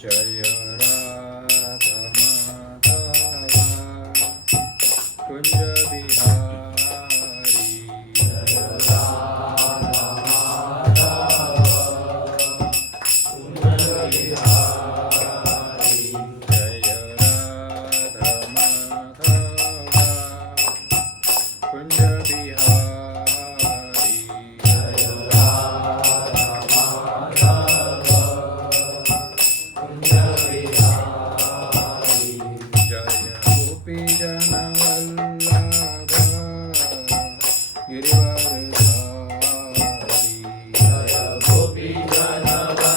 जय राधा माधवा कुंज बिहारी जय राधा माधवा कुंज बिहारी जय राधा माधवा कुंज बिहारी जय राधा माधवा कुंज बिहारी जय गोपी जन वल्लभ गिरिवरधारी जय गोपी जन वल्लभ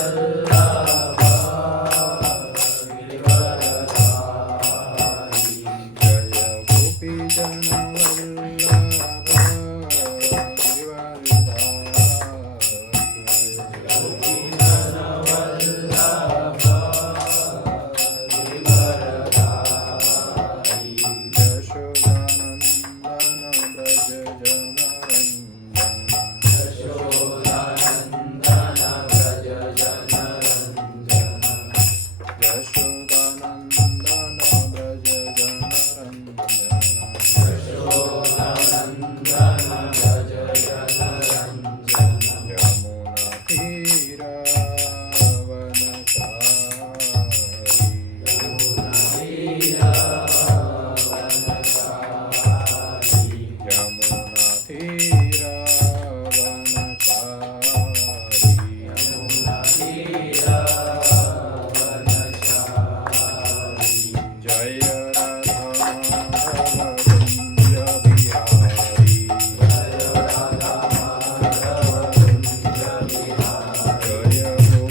गिरिवरधारी जय गोपी जन वल्लभ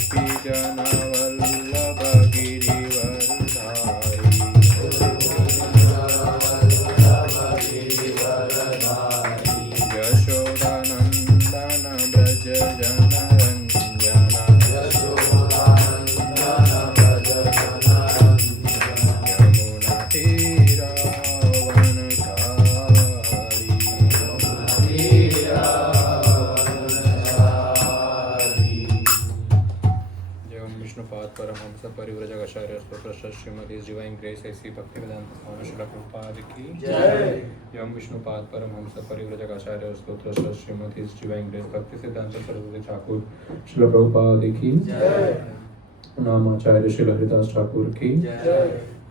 परमहंस परिव्रजकाचार्य स्तोत्र श्रीमती डिवाइन ग्रेस ऐसी भक्तिवेदांत स्वामी श्रील प्रभुपाद की जय। यम विष्णुपाद परमहंस परिव्रजकाचार्य स्तोत्र श्रीमती डिवाइन ग्रेस भक्ति सिद्धांत सरस्वती ठाकुर श्रील प्रभुपाद की जय। नामाचार्य श्री हरिदास ठाकुर की जय।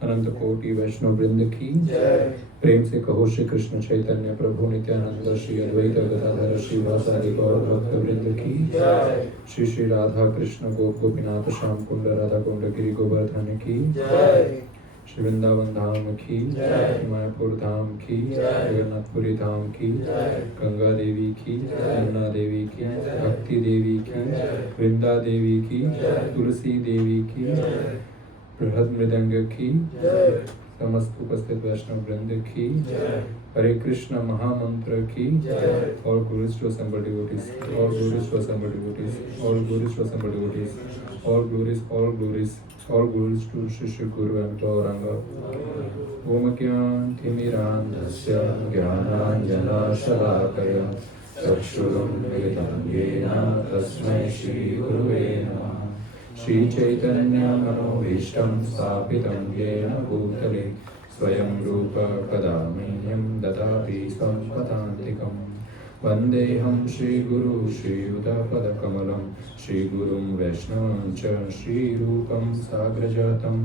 अनंत कोटि वैष्णव वृंद की जय। प्रेम से कहो श्री कृष्ण चैतन्य प्रभु नित्यानंद श्री अद्वैत गदाधर श्रीवासादि गौर भक्त वृंद की जय। श्री श्री राधा कृष्ण गोपीनाथ श्याम कुंड राधा कुंड गिरि गोवर्धन की जय। श्री वृंदावन धाम की जय। मायापुर धाम की जय। जगन्नाथपुरी धाम की जय। गंगा देवी की यमुना देवी की भक्ति देवी की वृंदा देवी की तुलसी देवी की बृहद मृदंग की जय। समस्त उपस्थित वैष्णव वृंद की जय। हरे कृष्ण महामंत्र की जय। All glories to assembled devotees, all glories to assembled devotees, all glories to assembled devotees, all glories, all glories, all glories to Shri Shri Guru and Gauranga. Om Gyantimirandasya Gyananjanashalakaya Chakshurum Militam Yena Tasmai Shri Guruve Namah. Shri Chaitanya मनोभीष्टं स्थापितं येन भूतले स्वयं रूप कदा मह्यं ददाति स्वं पदान्तिकं। वन्देऽहं श्रीगुरु श्रीयुतपदकमलं श्रीगुरुं वैष्णवं च श्रीरूपं साग्रजातं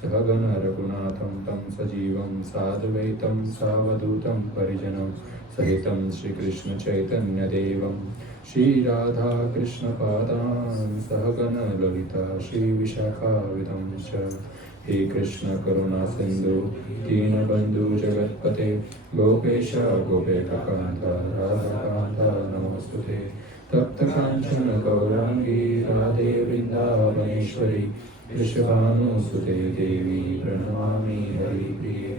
सहगण रघुनाथं तं सजीवं साद्वैतं सावधूतं परिजनं सहितं श्रीकृष्ण चैतन्यदेवं श्री राधा कृष्ण पादान् सहगण ललिता श्री विशाखाविदं च। हे कृष्ण करुणा सिंधु दीनबंधु जगत्पते गोपेश गोपेशकान्त राधाकान्त नमोस्तुते। तप्त कांचन गौरांगी राधे वृंदावनेश्वरी वृषभानुसुते देवी प्रणमामि हरिप्रिये।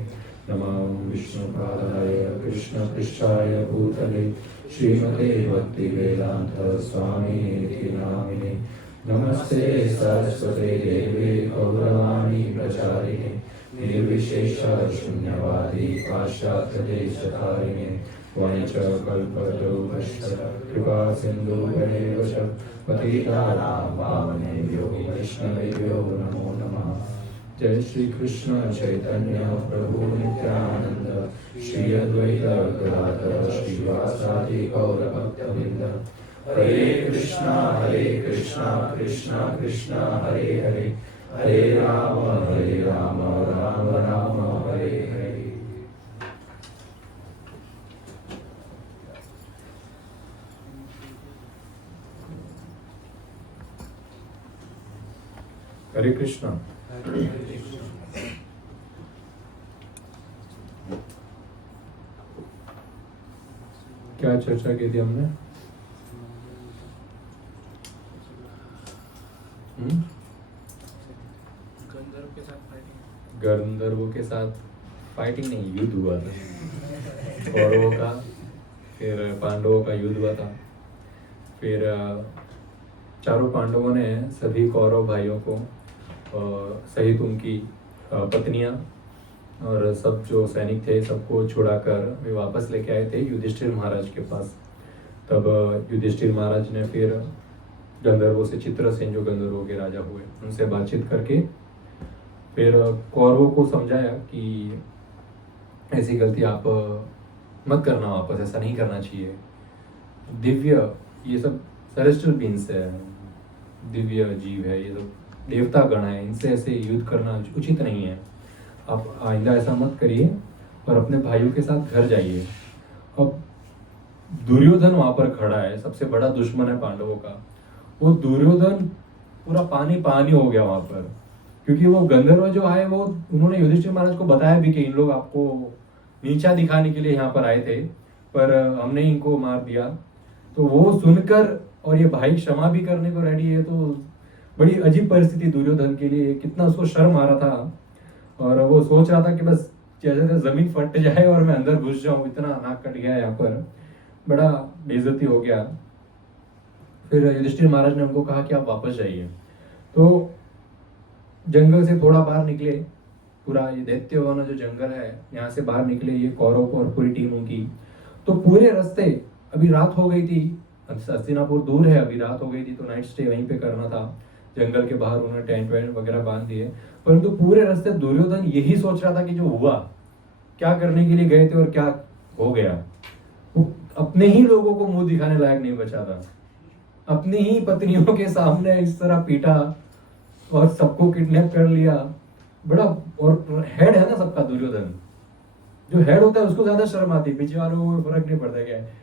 नमो विष्णुपादाय कृष्णपृष्ठाय भूतले श्रीमते भक्तिवेदांत स्वामिनिति नामिने। नमस्ते सरस्वते देवे गौरवाणी प्रचारिणे निर्विशेष शून्यवादी पाश्चात्यदेशतारिणे। वणिजकल्पतरुभ्यश्च कृपा सिन्धुभ्येव च पतितानां पावनेभ्यो वैष्णवेभ्यो नमो नमः। जय श्री कृष्ण चैतन्य प्रभु नित्यानंद श्री अद्वैत गदाधर श्रीवासादि गौर भक्तवृंद। हरे कृष्णा कृष्णा कृष्णा हरे हरे, हरे राम राम राम हरे हरे। हरे कृष्णा। क्या चर्चा की थी हमने? गंधर्वों के साथ फाइटिंग नहीं, युद्ध हुआ था कौरवों का, फिर पांडवों का युद्ध हुआ था। फिर चारों पांडवों ने सभी कौरव भाइयों को सहित उनकी पत्नियां और सब जो सैनिक थे सबको छुड़ाकर वे वापस लेके आए थे युधिष्ठिर महाराज के पास। तब युधिष्ठिर महाराज ने फिर गंधर्वों से, चित्रसेन जो गंधर्वों के राजा हुए, उनसे बातचीत करके फिर कौरवों को समझाया कि ऐसी गलती आप मत करना, वापस ऐसा नहीं करना चाहिए। दिव्य, ये सब सेलेस्टियल बीन्स है, दिव्य जीव है, ये सब देवता गण है, इनसे ऐसे युद्ध करना उचित नहीं है। आप आइंदा ऐसा मत करिए और अपने भाइयों के साथ घर जाइए। अब दुर्योधन वहां पर खड़ा है, सबसे बड़ा दुश्मन है पांडवों का। वो दुर्योधन पूरा पानी पानी हो गया वहां पर, क्योंकि वो गंधर्व जो आए वो उन्होंने युधिष्ठिर महाराज को बताया भी कि इन लोग आपको नीचा दिखाने के लिए यहाँ पर आए थे, पर हमने इनको मार दिया। तो वो सुनकर, और ये भाई क्षमा भी करने को रेडी है, तो बड़ी अजीब परिस्थिति दुर्योधन के लिए। कितना उसको शर्म आ रहा था और वो सोच रहा था कि बस जैसे जमीन फट जाए और मैं अंदर घुस जाऊं, इतना नाक कट गया यहाँ पर, बड़ा बेइज्जती हो गया। फिर युधिष्ठिर महाराज ने उनको कहा कि आप वापस जाइए। तो जंगल से थोड़ा बाहर निकले, पूरा ये दैत्यवन जो जंगल है यहाँ से बाहर निकले ये कौरव और पूरी टीम उनकी। तो पूरे रास्ते, अभी रात हो गई थी, हस्तिनापुर दूर है, अभी रात हो गई थी, तो नाइट स्टे वहीं पे करना था। जंगल के बाहर उन्होंने टेंट वेंट वगैरह बांध दिए, परंतु पूरे रास्ते दुर्योधन यही सोच रहा था कि जो हुआ, क्या करने के लिए गए थे और क्या हो गया। वो अपने ही लोगों को मुंह दिखाने लायक नहीं बचा था, अपनी ही पत्नियों के सामने इस तरह पीटा और सबको किडनैप कर लिया। बड़ा, और हेड है ना सबका दुर्योधन, जो हेड होता है उसको ज्यादा शर्म आती है, पीछे वालों को फर्क नहीं पड़ता, क्या है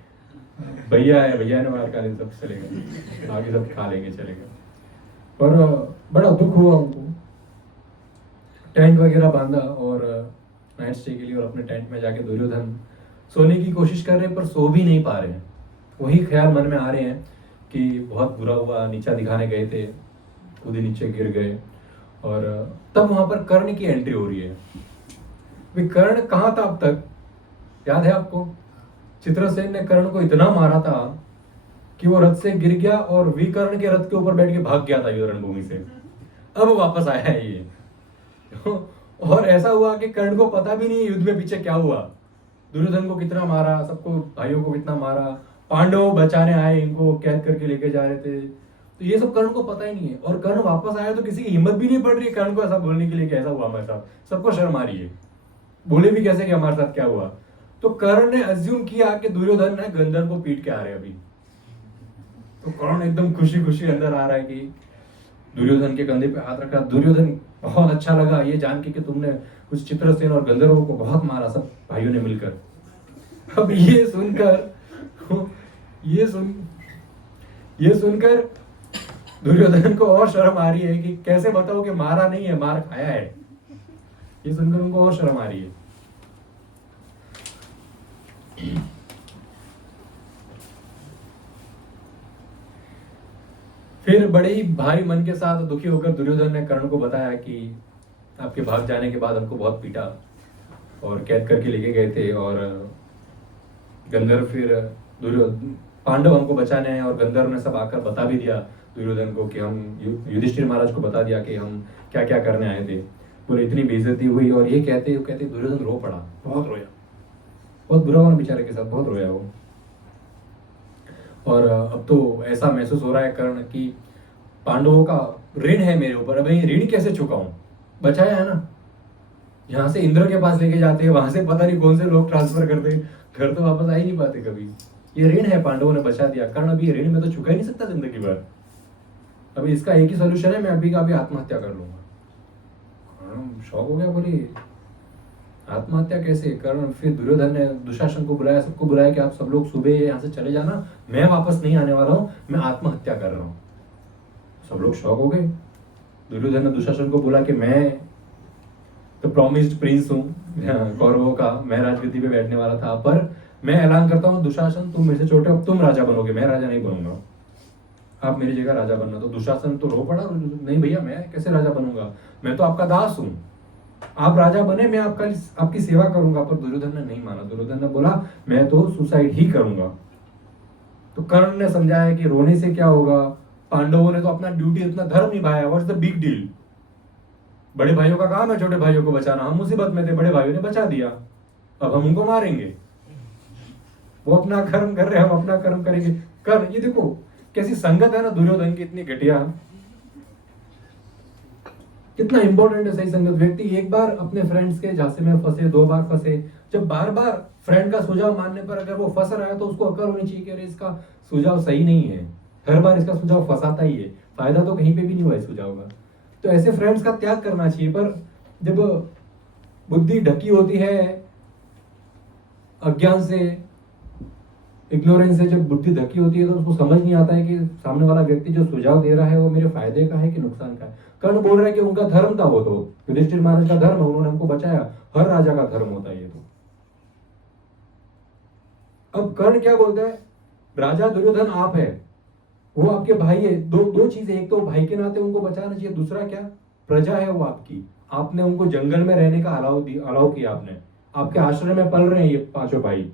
भैया है, भैया ने मार खा ली, सब चलेगा, आगे सब खा लेंगे, चलेगा। पर बड़ा दुख हुआ उनको। टेंट वगैरह बांधा और नाइट स्टे के लिए, और अपने टेंट में जाके दुर्योधन सोने की कोशिश कर रहे हैं, पर सो भी नहीं पा रहे हैं। वही ख्याल मन में आ रहे हैं कि बहुत बुरा हुआ, नीचा दिखाने गए थे, खुद ही नीचे गिर गए। और तब वहां पर कर्ण की एंट्री हो रही है। वे कर्ण कहाँ था अब तक, याद है आपको? चित्रसेन ने कर्ण को इतना मारा था कि वो रथ से गिर गया और विकर्ण के रथ के ऊपर बैठ के भाग गया था युद्ध रणभूमि से। अब वापस आया है ये और ऐसा हुआ कि कर्ण को पता भी नहीं युद्ध में पीछे क्या हुआ, दुर्योधन को कितना मारा, सबको भाइयों को कितना मारा, पांडव बचाने आए, इनको कैद करके लेके जा रहे थे, तो ये सब कर्ण को पता ही नहीं है। और कर्ण वापस आया तो किसी की हिम्मत भी नहीं पड़ रही है कर्ण को ऐसा बोलने के लिए कि ऐसा हुआ हमारे साथ, सबको शर्म आ रही है, बोले भी कैसे कि हमारे साथ क्या हुआ। तो कर्ण ने अज्यूम किया कि दुर्योधन ने गंधर्व को पीट के आ रहे अभी। तो कर्ण एकदम खुशी खुशी अंदर आ रहा है कि दुर्योधन के कंधे पे हाथ रखा। दुर्योधन बहुत अच्छा लगा ये जान के कि तुमने कुछ चित्रसेन और गंधर्वों को बहुत मारा, सब भाइयों ने मिलकर। अब ये सुनकर दुर्योधन को और शर्म आ रही है कि कैसे बताओ कि मारा नहीं है, मार खाया है। ये सुनकर उनको और शर्म आ रही है। फिर बड़े ही भारी मन के साथ दुखी होकर दुर्योधन ने कर्ण को बताया कि आपके भाग जाने के बाद हमको बहुत पीटा और कैद करके लेके गए थे, और गंधर्व फिर पांडव हमको बचाने आए, और गंधर्व ने सब आकर बता भी दिया दुर्योधन को कि हम, युधिष्ठिर महाराज को बता दिया कि हम क्या क्या करने आए थे। पूरी इतनी बेइज्जती हुई, और ये कहते दुर्योधन रो पड़ा, बहुत रोया, बहुत बुरा हुआ बेचारे के साथ, बहुत रोया वो। और अब तो ऐसा महसूस हो रहा है कर्ण कि पांडवों का ऋण है मेरे ऊपर, अब ये ऋण कैसे चुकाऊं। बचाया है ना। यहाँ से इंद्र के पास लेके जाते हैं, वहां से पता नहीं कौन से लोग ट्रांसफर करते हैं, घर तो वापस आ ही नहीं पाते कभी। ये ऋण है, पांडवों ने बचा दिया। कर्ण अभी ऋण में तो चुका ही नहीं सकता जिंदगी भर। अभी इसका एक ही सोल्यूशन है, मैं अभी का अभी आत्महत्या कर लूंगा। कर्ण शौक हो गया, बोली आत्महत्या कैसे? कर्ण फिर दुर्योधन ने दुशासन को बुलाया, सबको बुलाया कि आप सब लोग सुबह यहाँ से चले जाना, मैं वापस नहीं आने वाला हूँ, मैं आत्महत्या कर रहा हूँ। सब लोग शौक हो गए। दुर्योधन ने दुशासन को बोला कि मैं तो प्रॉमिस्ड प्रिंस हूँ कौरवों का, मैं राजगद्दी पे बैठने वाला था, पर मैं ऐलान करता हूँ दुशासन तुम मेरे से छोटे, अब तुम राजा बनोगे, मैं राजा नहीं बनूंगा, आप मेरी जगह राजा बनना। तो दुशासन तो रो पड़ा, नहीं भैया मैं कैसे राजा बनूंगा, मैं तो आपका दास हूँ, आप राजा बने, मैं आपकी सेवा करूंगा। पर दुर्योधन ने नहीं माना। दुर्योधन ने बोला मैं तो सुसाइड ही करूंगा। तो कर्ण ने समझाया कि रोने से क्या होगा, पांडवों ने तो अपना ड्यूटी, इतना धर्म निभाया, व्हाट्स द बिग डील, बड़े भाइयों का काम है छोटे भाइयों को बचाना, हम मुसीबत में थे, बड़े भाइयों ने बचा दिया, अब हम उनको मारेंगे, वो अपना कर्म कर रहे हैं, हम अपना कर्म करेंगे। कर्ण, ये देखो कैसी संगत है ना दुर्योधन की, इतनी घटिया, कितना इंपॉर्टेंट है सही संगत। व्यक्ति एक बार अपने फ्रेंड्स के झांसे में फंसे, 2 बार फंसे, जब बार बार फ्रेंड का सुझाव मानने पर अगर वो फंस रहा है तो उसको अकल होनी चाहिए कि अरे इसका सुझाव सही नहीं है, हर बार इसका सुझाव फंसाता ही है, फायदा तो कहीं पे भी नहीं हुआ इस सुझाव का। तो ऐसे फ्रेंड्स का त्याग करना चाहिए। पर जब बुद्धि ढकी होती है अज्ञान से, इग्नोरेंस से, जब बुद्धि ढकी होती है तो उसको समझ नहीं आता है कि सामने वाला व्यक्ति जो सुझाव दे रहा है वो मेरे फायदे का है कि नुकसान का है। कर्ण बोल रहा है कि उनका धर्म था, वो तो युधिष्ठिर महाराज का धर्म है, उन्होंने हमको बचाया, हर राजा का धर्म होता है ये तो। अब कर्ण क्या बोलता है, राजा दुर्योधन आप है, वो आपके भाई है, दो चीजें, एक तो भाई के नाते उनको बचाना चाहिए, दूसरा क्या, प्रजा है वो आपकी, आपने उनको जंगल में रहने का अलाउ किया, आपने, आपके आश्रय में पल रहे हैं ये 5 भाई।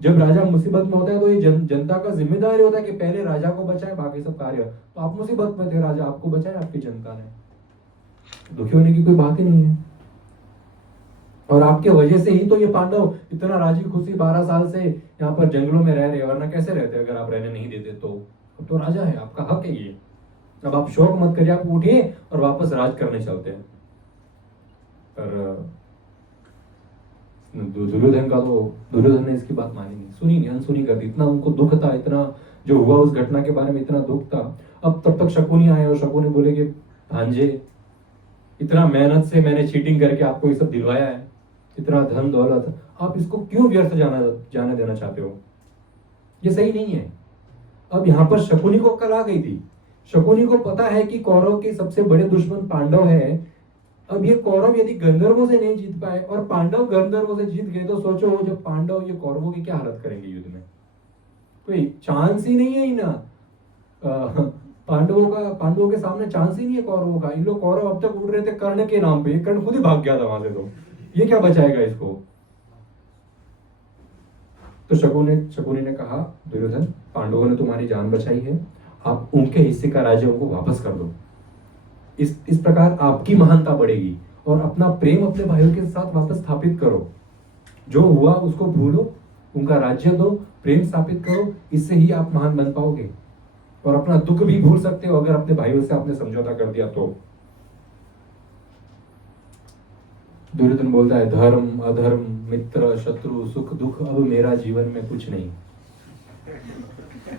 जब राजा मुसीबत में होता है तो ये जनता का जिम्मेदारी होता है कि पहले राजा को बचाए, बाकी सब कार्य। तो आप मुसीबत में थे, राजा आपको बचाए, आपकी जनता ने, दुखी होने की कोई बात ही नहीं है। और आपके वजह से ही तो ये पांडव इतना राजी खुशी 12 साल से यहाँ पर जंगलों में रह रहे हैं, वरना कैसे रहते अगर आप रहने नहीं देते तो। अब तो राजा है, आपका हक है ये, अब आप शोक मत करिए, आप उठिए और वापस राज करने चलते हैं। पर दुर्योधन ने इसकी बात मानी नहीं, सुनी नहीं, अनसुनी कर दी। इतना उनको दुख था, इतना जो हुआ उस घटना के बारे में इतना दुख था। अब तब तक शकुनी आए और शकुनी बोले कि भांजे, इतना मेहनत से मैंने चीटिंग करके आपको ये सब दिलवाया है, इतना धन दौलत, आप इसको क्यों व्यर्थ जाने देना चाहते हो, ये सही नहीं है। अब यहाँ पर शकुनी को अक्ल आ गई थी। शकुनी को पता है कि कौरव के सबसे बड़े दुश्मन पांडव है। अब ये कौरव यदि गंधर्वों से नहीं जीत पाए और पांडव गंधर्वों से जीत गए तो सोचो जब पांडव ये कौरवों की क्या हालत करेंगे युद्ध में, कोई चांस ही नहीं है ही ना। पांडवों के सामने चांस ही नहीं है कौरवों का। इन लोग कौरव अब तक उड़ रहे थे कर्ण के नाम पे, कर्ण खुद ही भाग गया था वहां से, तो ये क्या बचाएगा इसको। तो शकुनी ने कहा, दुर्योधन पांडवों ने तुम्हारी जान बचाई है, आप उनके हिस्से का राज्य उनको वापस कर दो, इस प्रकार आपकी महानता बढ़ेगी और अपना प्रेम अपने भाइयों के साथ वापस स्थापित करो। जो हुआ उसको भूलो, उनका राज्य दो, प्रेम स्थापित करो, इससे ही आप महान बन पाओगे और अपना दुख भी भूल सकते हो अगर अपने भाइयों से आपने समझौता कर दिया तो। दुर्योधन बोलता है, धर्म अधर्म मित्र शत्रु सुख दुख अब मेरा जीवन में कुछ नहीं,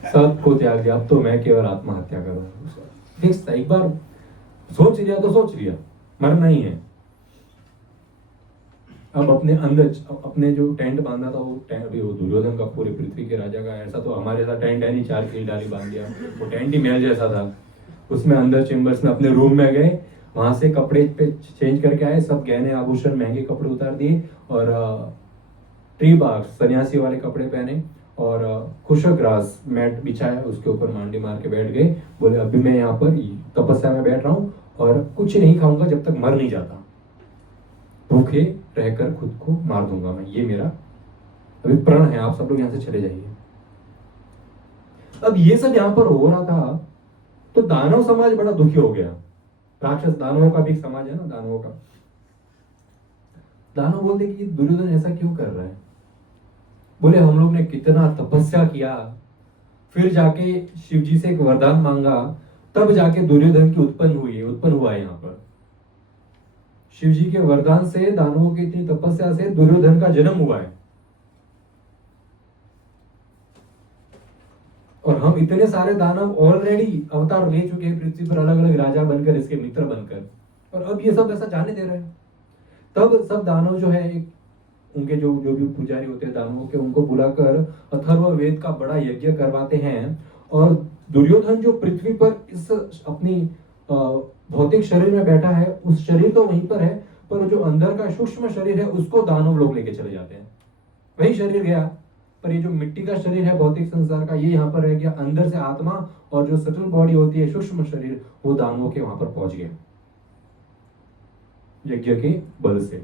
सबको त्याग दिया, अब तो मैं केवल आत्महत्या करूंगा। एक बार सोच लिया तो सोच लिया, मरना ही है। अब अपने अंदर अपने जो टेंट बांधा था वो टेंट भी वो दुर्योधन का, पूरे पृथ्वी के राजा का, ऐसा तो हमारे साथ टेंट है नहीं, 4 की डाली बांध दिया, वो टेंट ही महल जैसा था। उसमें अंदर चेम्बर्स में अपने रूम में गए, वहां से कपड़े पे चेंज करके आए, सब गहने आभूषण महंगे कपड़े उतार दिए और ट्री बार्क सन्यासी वाले कपड़े पहने और खुशक ग्रास मैट बिछाया, उसके ऊपर मांडी मार के बैठ गए। बोले अभी मैं यहाँ पर तपस्या में बैठ रहा हूँ और कुछ नहीं खाऊंगा जब तक मर नहीं जाता, भूखे रहकर खुद को मार दूंगा मैं, ये मेरा अभी प्रण है, आप सब लोग यहाँ से चले जाइए। अब ये सब यहाँ पर हो रहा था तो दानव समाज बड़ा दुखी हो गया। राक्षस दानवों का भी एक समाज है ना, दानवों का। दानव बोलते कि दुर्योधन ऐसा क्यों कर रहा है। बोले हम लोग ने कितना तपस्या किया, फिर जाके शिव जी से एक वरदान मांगा, तब जाके दुर्योधन की उत्पन्न हुआ है यहाँ पर। शिव जी के वरदान से, दानवों की इतनी तपस्या से दुर्योधन का जन्म हुआ है। और हम इतने सारे दानव ऑलरेडी अवतार ले चुके हैं पृथ्वी पर, अलग अलग राजा बनकर, इसके मित्र बनकर, और अब ये सब ऐसा जाने दे रहे हैं। तब सब दानव जो है, एक उनके जो जो भी पुजारी होते हैं दानवों के, उनको बुलाकर अथर्ववेद का बड़ा यज्ञ करवाते हैं। और दुर्योधन जो पृथ्वी पर इस अपनी भौतिक शरीर में बैठा है, उस शरीर तो वहीं पर है, पर जो अंदर का सूक्ष्म शरीर है उसको दानव लोग लेके चले जाते हैं। वही शरीर गया, पर ये जो मिट्टी का शरीर है भौतिक संसार का, ये यहाँ पर रह गया। अंदर से आत्मा और जो सटल बॉडी होती है, सूक्ष्म शरीर, वो दानवों के वहां पर पहुंच गया यज्ञ के बल से।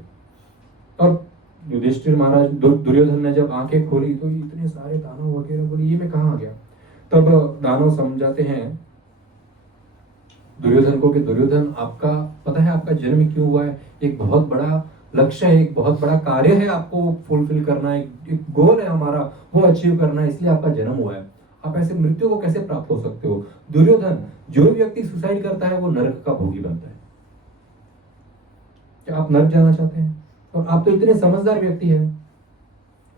और युधिष्ठिर महाराज, दुर्योधन ने जब आंखें खोली तो इतने सारे दानव वगैरह, बोले ये मैं कहाँ आ गया। तब दानव समझाते हैं दुर्योधन को कि दुर्योधन, आपका पता है आपका जन्म क्यों हुआ है? एक बहुत बड़ा लक्ष्य है, एक बहुत बड़ा कार्य है आपको फुलफिल करना है, एक गोल है हमारा, वो अचीव करना है, इसलिए आपका जन्म हुआ है। आप ऐसे मृत्यु को कैसे प्राप्त हो सकते हो? दुर्योधन, जो भी व्यक्ति सुसाइड करता है वो नरक का भोगी बनता है। क्या आप नरक जाना चाहते हैं? और आप तो इतने समझदार व्यक्ति हैं,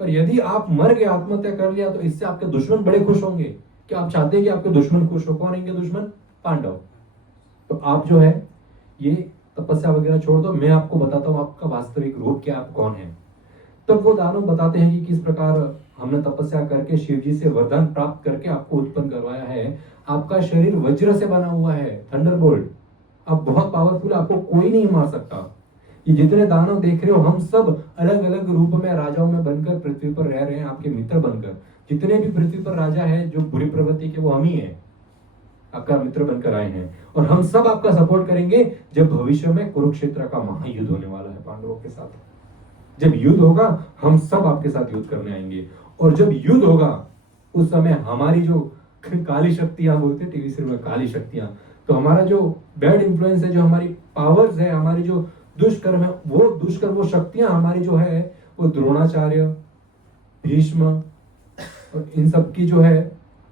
पर यदि आप मर गए, आत्महत्या कर लिया, तो इससे आपके दुश्मन बड़े खुश होंगे। क्या आप चाहते हैं कि आपके दुश्मन खुश हो? कौन है इनके दुश्मन? पांडव। तो आप जो है ये तपस्या वगैरह छोड़ दो, मैं आपको बताता हूँ आपका वास्तविक रूप क्या, आप कौन है। तब वो दानव बताते हैं कि किस प्रकार हमने तपस्या करके शिव जी से वरदान प्राप्त करके आपको उत्पन्न करवाया है। आपका शरीर वज्र से बना हुआ है, थंडरबोल्ट। आप बहुत पावरफुल, आपको कोई नहीं मार सकता। ये जितने दानव देख रहे हो, हम सब अलग अलग रूप में राजाओं में बनकर पृथ्वी पर रह रहे हैं, आपके मित्र बनकर। जितने भी पृथ्वी पर राजा है जो बुरी प्रवृत्ति के, वो हम ही है, आपका मित्र बनकर आए हैं। और हम सब आपका सपोर्ट करेंगे जब भविष्य में कुरुक्षेत्र का महायुद्ध होने वाला है पांडवों के साथ। जब युद्ध होगा, हम सब आपके साथ युद्ध करने आएंगे। और जब युद्ध होगा, उस समय हमारी जो काली शक्तियां बोलते हैं टीवी सीरियल में, काली शक्तियां, तो हमारा जो बैड इंफ्लुएंस है, जो हमारी पावर्स है, हमारी जो दुष्कर्म है, वो दुष्कर्म, वो शक्तियां हमारी जो है, वो द्रोणाचार्य, भीष्म और इन सब की जो है,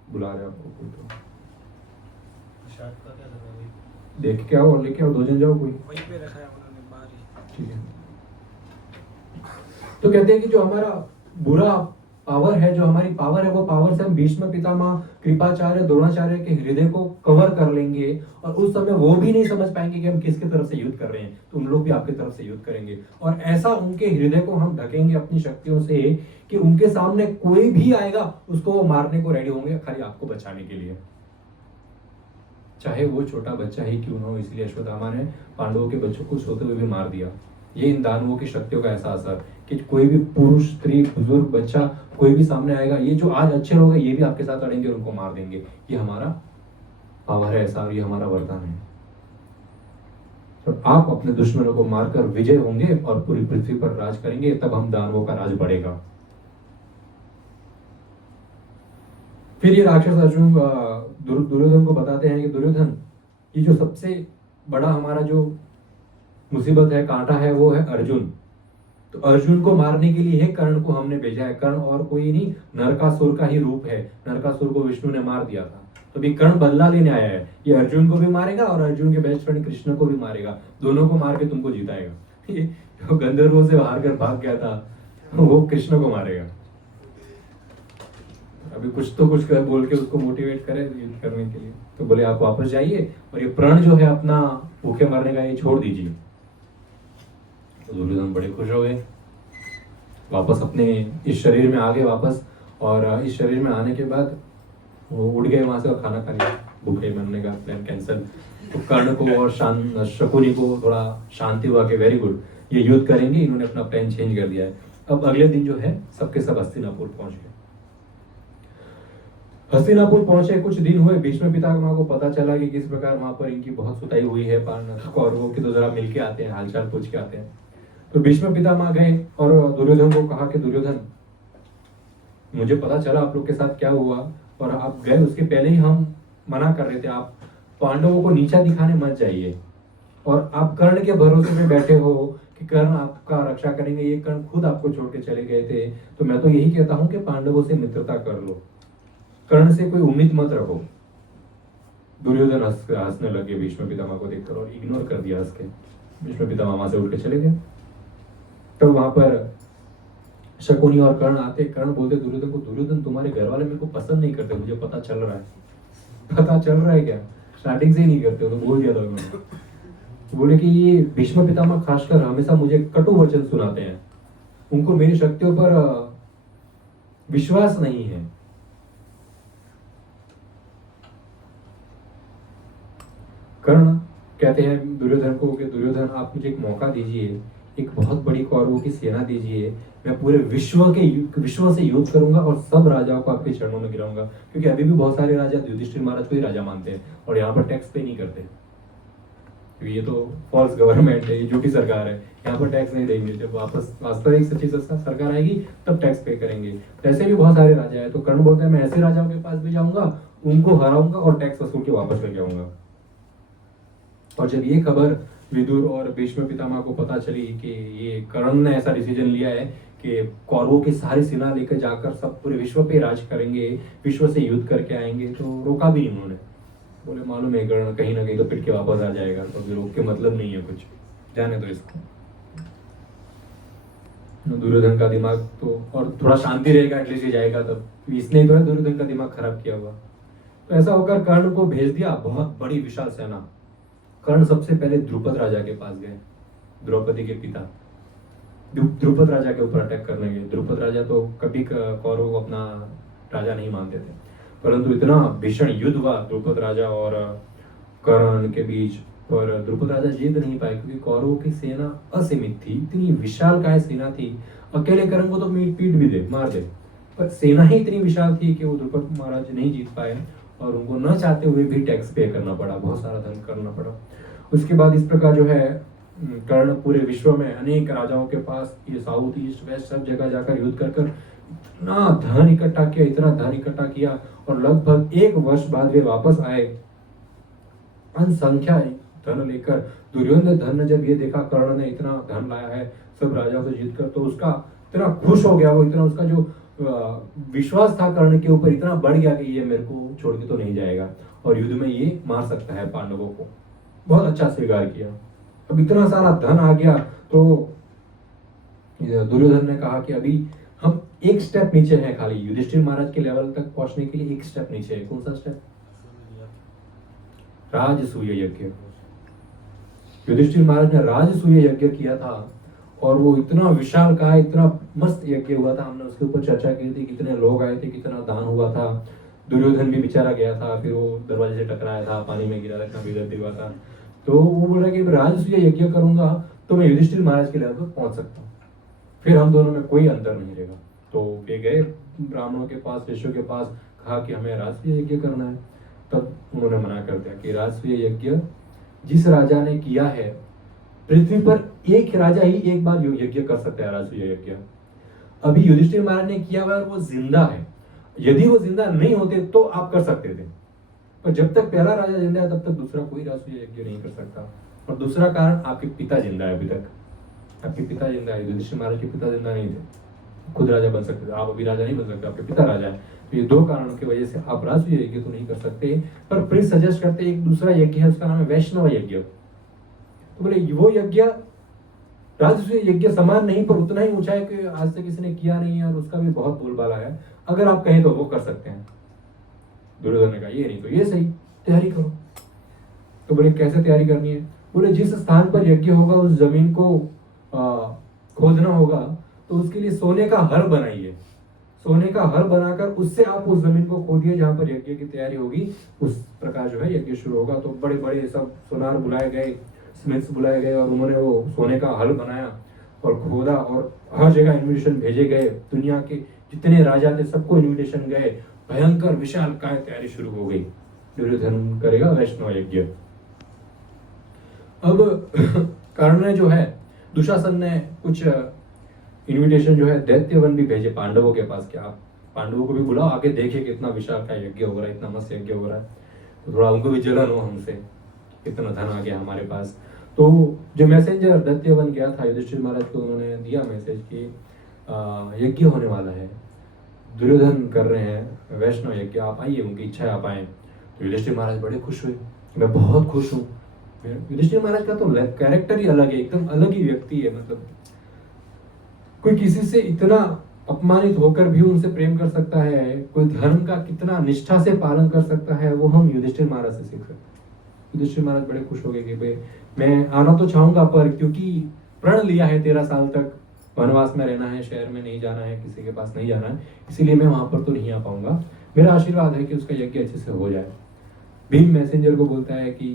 बुला रहे आपको कोई तो देख के आओ और लेके आओ, 2 जन जाओ, कोई वहीं पे रखा है उन्होंने बाहर ही। ठीक है। तो कहते हैं कि जो हमारा बुरा पावर है, जो हमारी पावर है, वो पावर से हम भीष्म पितामह, कृपाचार्य, द्रोणाचार्य के हृदय को कवर कर लेंगे। और उस समय वो भी नहीं समझ पाएंगे कि हम किसके तरफ से युद्ध कर रहे हैं, तो उन लोग भी आपकी तरफ से युद्ध करेंगे। और ऐसा उनके हृदय को हम ढकेंगे अपनी शक्तियों से कि उनके सामने कोई भी आएगा उसको वो मारने को रेडी होंगे, खाली आपको बचाने के लिए, चाहे वो छोटा बच्चा ही क्यों ना हो। इसलिए अश्वत्थामा ने पांडवों के बच्चों को सोते हुए भी मार दिया। ये इन दानवों की शक्तियों का ऐसा असर कि कोई भी पुरुष, स्त्री, बुजुर्ग, बच्चा, कोई भी सामने आएगा, ये जो आज अच्छे लोग हैं ये भी आपके साथ अड़ेंगे और उनको मार देंगे। ये हमारा पावर है ऐसा, और ये हमारा वरदान है। तो आप अपने दुश्मनों को मारकर विजय होंगे और पूरी पृथ्वी पर राज करेंगे, तब हम दानवों का राज बढ़ेगा। फिर ये राक्षस अर्जुन दुर्योधन को बताते हैं कि दुर्योधन, ये जो सबसे बड़ा हमारा जो मुसीबत है, कांटा है, वो है अर्जुन। तो अर्जुन को मारने के लिए कर्ण को हमने भेजा है। कर्ण और कोई नहीं, नरकासुर का ही रूप है। नरकासुर को विष्णु ने मार दिया था, तो अभी कर्ण बदला लेने आया है। ये अर्जुन को भी मारेगा और अर्जुन के बेस्ट फ्रेंड कृष्ण को भी मारेगा। दोनों को मार के तुमको जिताएगा। ये जो गंधर्वों से हार कर भाग गया था, वो कृष्ण को मारेगा। अभी कुछ तो कुछ कर बोल के उसको मोटिवेट करे युद्ध करने के लिए। तो बोले आप वापस जाइए और ये प्रण जो है अपना भूखे मारने का, ये छोड़ दीजिए। तो दुर्योधन बड़े खुश हो गए, वापस अपने इस शरीर में आ गए वापस। और इस शरीर में आने के बाद वो उड़ गए वहां से और खाना खा लिया। भूखे मरने का प्लान कैंसिल। तो कर्ण को और शकुनी को थोड़ा शांति हुआ कि वेरी गुड, ये युद्ध करेंगे। इन्होंने अपना प्लान चेंज कर दिया है। अब अगले दिन जो है सबके सब हस्तिनापुर पहुंच गए। हस्तिनापुर पहुंचे, कुछ दिन हुए, भीष्म पितामह को पता चला कि किस प्रकार वहां पर इनकी बहुत सुताई हुई है कौरवों की। तो जरा मिलके आते हैं, हालचाल पूछ के आते हैं। तो भीष्म पितामह गए और दुर्योधन को कहा कि दुर्योधन, मुझे पता चला आप लोग के साथ क्या हुआ, और आप गए उसके पहले ही हम मना कर रहे थे, आप पांडवों को नीचा दिखाने मत जाइए। और आप कर्ण के भरोसे पे बैठे हो कि कर्ण आपका रक्षा करेंगे, ये कर्ण खुद आपको छोड़ के चले गए थे। तो मैं तो यही कहता हूं कि पांडवों से मित्रता कर लो, कर्ण से कोई उम्मीद मत रखो। दुर्योधन हंसने लगे भीष्म पितामह को देखकर और इग्नोर कर दिया हंस के। भीष्म पितामह वहां से उठ के चले गए। तब वहां पर शकुनी और कर्ण आते। कर्ण बोलते दुर्योधन को, दुर्योधन तुम्हारे घर वाले मेरे को पसंद नहीं करते, मुझे पता चल रहा है। पता चल रहा है क्या? स्टार्टिंग से ही नहीं करते हो, तो बोल दिया था उन्होंने। बोले कि ये भीष्म पितामह खासकर हमेशा मुझे कटु वचन सुनाते हैं, उनको मेरी शक्तियों पर विश्वास नहीं है। कर्ण कहते हैं दुर्योधन को कि दुर्योधन आप मुझे एक मौका दीजिए, एक बहुत बड़ी कौरवों की सेना दीजिए, मैं पूरे विश्व से युद्ध करूंगा और सब राजाओं को आपके चरणों में गिराऊंगा। क्योंकि अभी भी बहुत सारे राजा युधिष्ठिर महाराज को ही राजा मानते हैं और यहाँ पर टैक्स पे नहीं करते, क्योंकि ये तो फॉल्स गवर्नमेंट है, ये झूठी सरकार है, यहाँ पर टैक्स नहीं देंगे। जब वापस वास्तविक सच्ची सरकार आएगी तब टैक्स पे करेंगे। तो ऐसे भी बहुत सारे राजा है। तो कर्ण बोलते हैं मैं ऐसे राजाओं के पास भी जाऊंगा, उनको हराऊंगा और टैक्स वसूल के वापस लेके आऊंगा। और जब ये खबर विदुर और भीष्म पितामह को पता चली कि ये कर्ण ने ऐसा डिसीजन लिया है कि कौरवों की सारी सेना लेकर जाकर सब पूरे विश्व पे राज करेंगे, विश्व से युद्ध करके आएंगे, तो रोका भी नहीं उन्होंने। बोले मालूम है कर्ण कहीं ना कहीं तो पिट के वापस आ जाएगा, तो फिर रोक के मतलब नहीं है कुछ, जाने दो इसको। दुर्योधन का दिमाग तो, और थोड़ा शांति रहेगा एटलीस्ट ये जाएगा तब, इसने तो है दुर्योधन का दिमाग खराब किया हुआ। तो ऐसा होकर कर्ण को भेज दिया बहुत बड़ी विशाल सेना। कर्ण सबसे पहले द्रुपद राजा के पास गए, द्रौपदी के पिता द्रुपद राजा के ऊपर अटैक करने गए। द्रुपद राजा तो कभी कौरवों को अपना राजा नहीं मानते थे, परंतु इतना भीषण युद्ध हुआ द्रुपद राजा और कर्ण के बीच, पर द्रुपद राजा जीत नहीं पाए क्योंकि कौरवों की सेना असीमित थी, इतनी विशालकाय सेना थी। अकेले कर्ण को तो पीट भी दे, मार दे, पर सेना ही इतनी विशाल थी कि वो द्रुपद महाराज नहीं जीत पाए और उनको न चाहते हुए भी टैक्स पे करना पड़ा, बहुत सारा धन करना पड़ा। उसके बाद इस प्रकार जो है कर्ण पूरे विश्व में अनेक राजाओं के पास, ये साउथ ईस्ट वेस्ट सब जगह जाकर युद्ध कर इतना धन इकट्ठा किया, इतना धन इकट्ठा किया, और लगभग 1 वर्ष बाद वे वापस आए अनसंख्या धन लेकर। दुर्योधन धन ने जब ये देखा कर्ण ने इतना धन लाया है सब राजाओं से जीत कर, तो उसका इतना खुश हो गया वो, इतना उसका जो विश्वास था कर्ण के ऊपर इतना बढ़ गया कि ये मेरे को छोड़ के तो नहीं जाएगा और युद्ध में ये मार सकता है पांडवों को। बहुत अच्छा स्वीकार किया। अब इतना सारा धन आ गया तो दुर्योधन ने कहा कि अभी हम एक स्टेप नीचे हैं, खाली युधिष्ठिर महाराज के लेवल तक पहुंचने के लिए एक स्टेप नीचे है। कौन सा स्टेप? राजसूय यज्ञ। युधिष्ठिर महाराज ने राजसूय यज्ञ किया था और वो इतना विशाल का, इतना मस्त यज्ञ हुआ था। हमने उसके ऊपर चर्चा की थी, कितने लोग आए थे, कितना दान हुआ था। दुर्योधन भी बेचारा गया था, फिर वो दरवाजे से टकराया था, पानी में गिरा था, इतना बिगड़ते हुआ था। तो वो बोल रहा है कि राजसूय यज्ञ करूंगा तो मैं युधिष्ठिर महाराज के लेवल पर पहुंच सकता हूँ, फिर हम दोनों में कोई अंतर नहीं रहेगा। तो वे गए ब्राह्मणों के पास, ऋषियों के पास, कहा कि हमें राजसूय यज्ञ करना है। तब उन्होंने मना कर दिया कि राजसूय यज्ञ जिस राजा ने किया है, पृथ्वी पर एक राजा ही एक बार यज्ञ कर सकता है राजसूय यज्ञ। अभी युधिष्ठिर महाराज ने किया हुआ है, वो जिंदा है। यदि वो जिंदा नहीं होते तो आप कर सकते थे, पर जब तक पहला राजा जिंदा है तब तक दूसरा कोई राजसूय यज्ञ नहीं कर सकता। और दूसरा कारण, आपके पिता जिंदा है, अभी तक आपके पिता जिंदा है। युधिष्ठिर महाराज के पिता जिंदा नहीं थे, खुद राजा बन सकते थे, आप अभी राजा नहीं बन सकते, आपके पिता राजा है। तो ये 2 कारणों की वजह से आप राजसूय यज्ञ तो नहीं कर सकते। पर प्रिंस सजेस्ट करते एक दूसरा यज्ञ है, उसका नाम है वैष्णव यज्ञ। तो बोले वो यज्ञ राजसूय यज्ञ समान नहीं, पर उतना ही ऊंचा है कि आज तक किसी ने किया नहीं है और उसका भी बहुत बोलबाला है। अगर आप कहें तो वो कर सकते हैं। दुर्योधन ने कहा ये नहीं तो ये सही, तैयारी करो। तो बोले कैसे तैयारी करनी है? बोले जिस स्थान पर यज्ञ होगा उस जमीन को खोदना होगा, तो उसके लिए सोने का हर बनाइए। सोने का हर बनाकर उससे आप उस जमीन को खोदिए जहां पर यज्ञ की तैयारी होगी, उस प्रकार जो है यज्ञ शुरू होगा। तो बड़े बड़े सब सोनार बुलाए गए, स्मिथ्स बुलाए गए और उन्होंने वो सोने का हल बनाया और खोदा और हर जगह इन्विटेशन भेजे गए। दुनिया के जितने राजा थे सबको इन्विटेशन गए। भयंकर विशाल काय तैयारी शुरू हो गई। दुर्योधन करेगा वैष्णव यज्ञ। अब कर्ण ने जो है, दुशासन ने कुछ इन्विटेशन जो है दैत्यवन भी भेजे पांडवों के पास कि आप पांडवों को भी बुलाओ, आगे देखिए कितना विशाल का यज्ञ हो रहा है, इतना मस्त यज्ञ हो रहा है। तो थोड़ा उनको भी जलन हो हमसे, कितना धन आ गया हमारे पास। तो जो मैसेंजर दैत्यवन गया था युधिष्ठिर महाराज को, उन्होंने दिया मैसेज कि यज्ञ होने वाला है, दुर्योधन कर रहे हैं वैष्णव यज्ञ, आप आइए, उनकी इच्छा है आप आए। तो युधिष्ठिर महाराज बड़े खुश हुए, मैं बहुत खुश हूँ, युधिष्ठिर महाराज का तो कैरेक्टर ही अलग है, एकदम अलग ही व्यक्ति है। मतलब कोई किसी से इतना अपमानित होकर भी उनसे प्रेम कर सकता है, कोई धर्म का कितना निष्ठा से पालन कर सकता है, वो हम युधिष्ठिर महाराज से सीख सकते हैं। युधिष्ठिर महाराज बड़े खुश हो गए कि भाई मैं आना तो चाहूंगा, पर क्योंकि प्रण लिया है 13 साल तक वनवास में रहना है, शहर में नहीं जाना है, किसी के पास नहीं जाना है, इसीलिए मैं वहां पर तो नहीं आ पाऊंगा। मेरा आशीर्वाद है कि उसका यज्ञ अच्छे से हो जाए। भीम मैसेंजर को बोलता है कि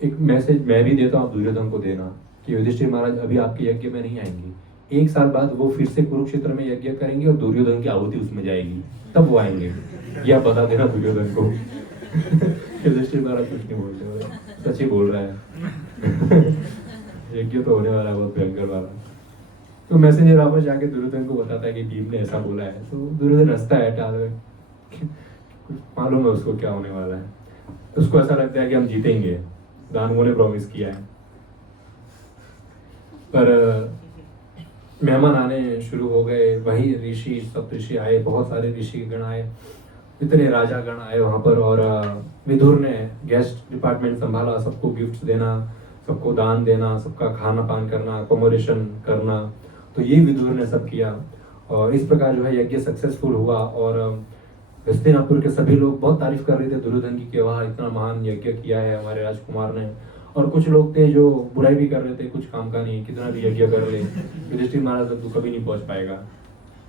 एक मैसेज मैं भी देता हूँ, दुर्योधन को देना कि युधिष्ठिर महाराज अभी आपके यज्ञ में नहीं आएंगे, 1 साल बाद वो फिर से कुरुक्षेत्र में यज्ञ करेंगे और दुर्योधन की आहुति उसमें जाएगी, तब वो आएंगे, यह बता देना दुर्योधन को। युधिष्ठिर महाराज कुछ नहीं बोलते, सच ही बोल रहा है। यज्ञ तो होने वाला है बहुत भयंकर वाला। तो मैसेंजर वापस जाके दुर्योधन को बताता है कि भीम ने ऐसा बोला है। तो दुर्योधन हंसता है, टाल कुछ मालूम है उसको क्या होने वाला है। उसको ऐसा लगता है कि हम जीतेंगे, दानवों ने प्रॉमिस किया है। पर मेहमान आने शुरू हो गए, वही ऋषि सप्तऋषि आए, बहुत सारे ऋषि गण आए, इतने राजा गण आए वहां पर। और विदुर ने गेस्ट डिपार्टमेंट संभाला, सबको गिफ्ट्स देना, सबको दान देना, सबका खाना पान करना, अकोमोडेशन करना, तो ये विदुर ने सब किया। और इस प्रकार जो है यज्ञ सक्सेसफुल हुआ। और हस्तिनापुर के सभी लोग बहुत तारीफ कर रहे थे दुर्योधन की कि वाह इतना महान यज्ञ किया है हमारे राजकुमार ने। और कुछ लोग थे जो बुराई भी कर रहे थे, कुछ काम का नहीं, कितना भी यज्ञ कर ले, युधिष्ठिर महाराज तक तो कभी नहीं पहुंच पाएगा।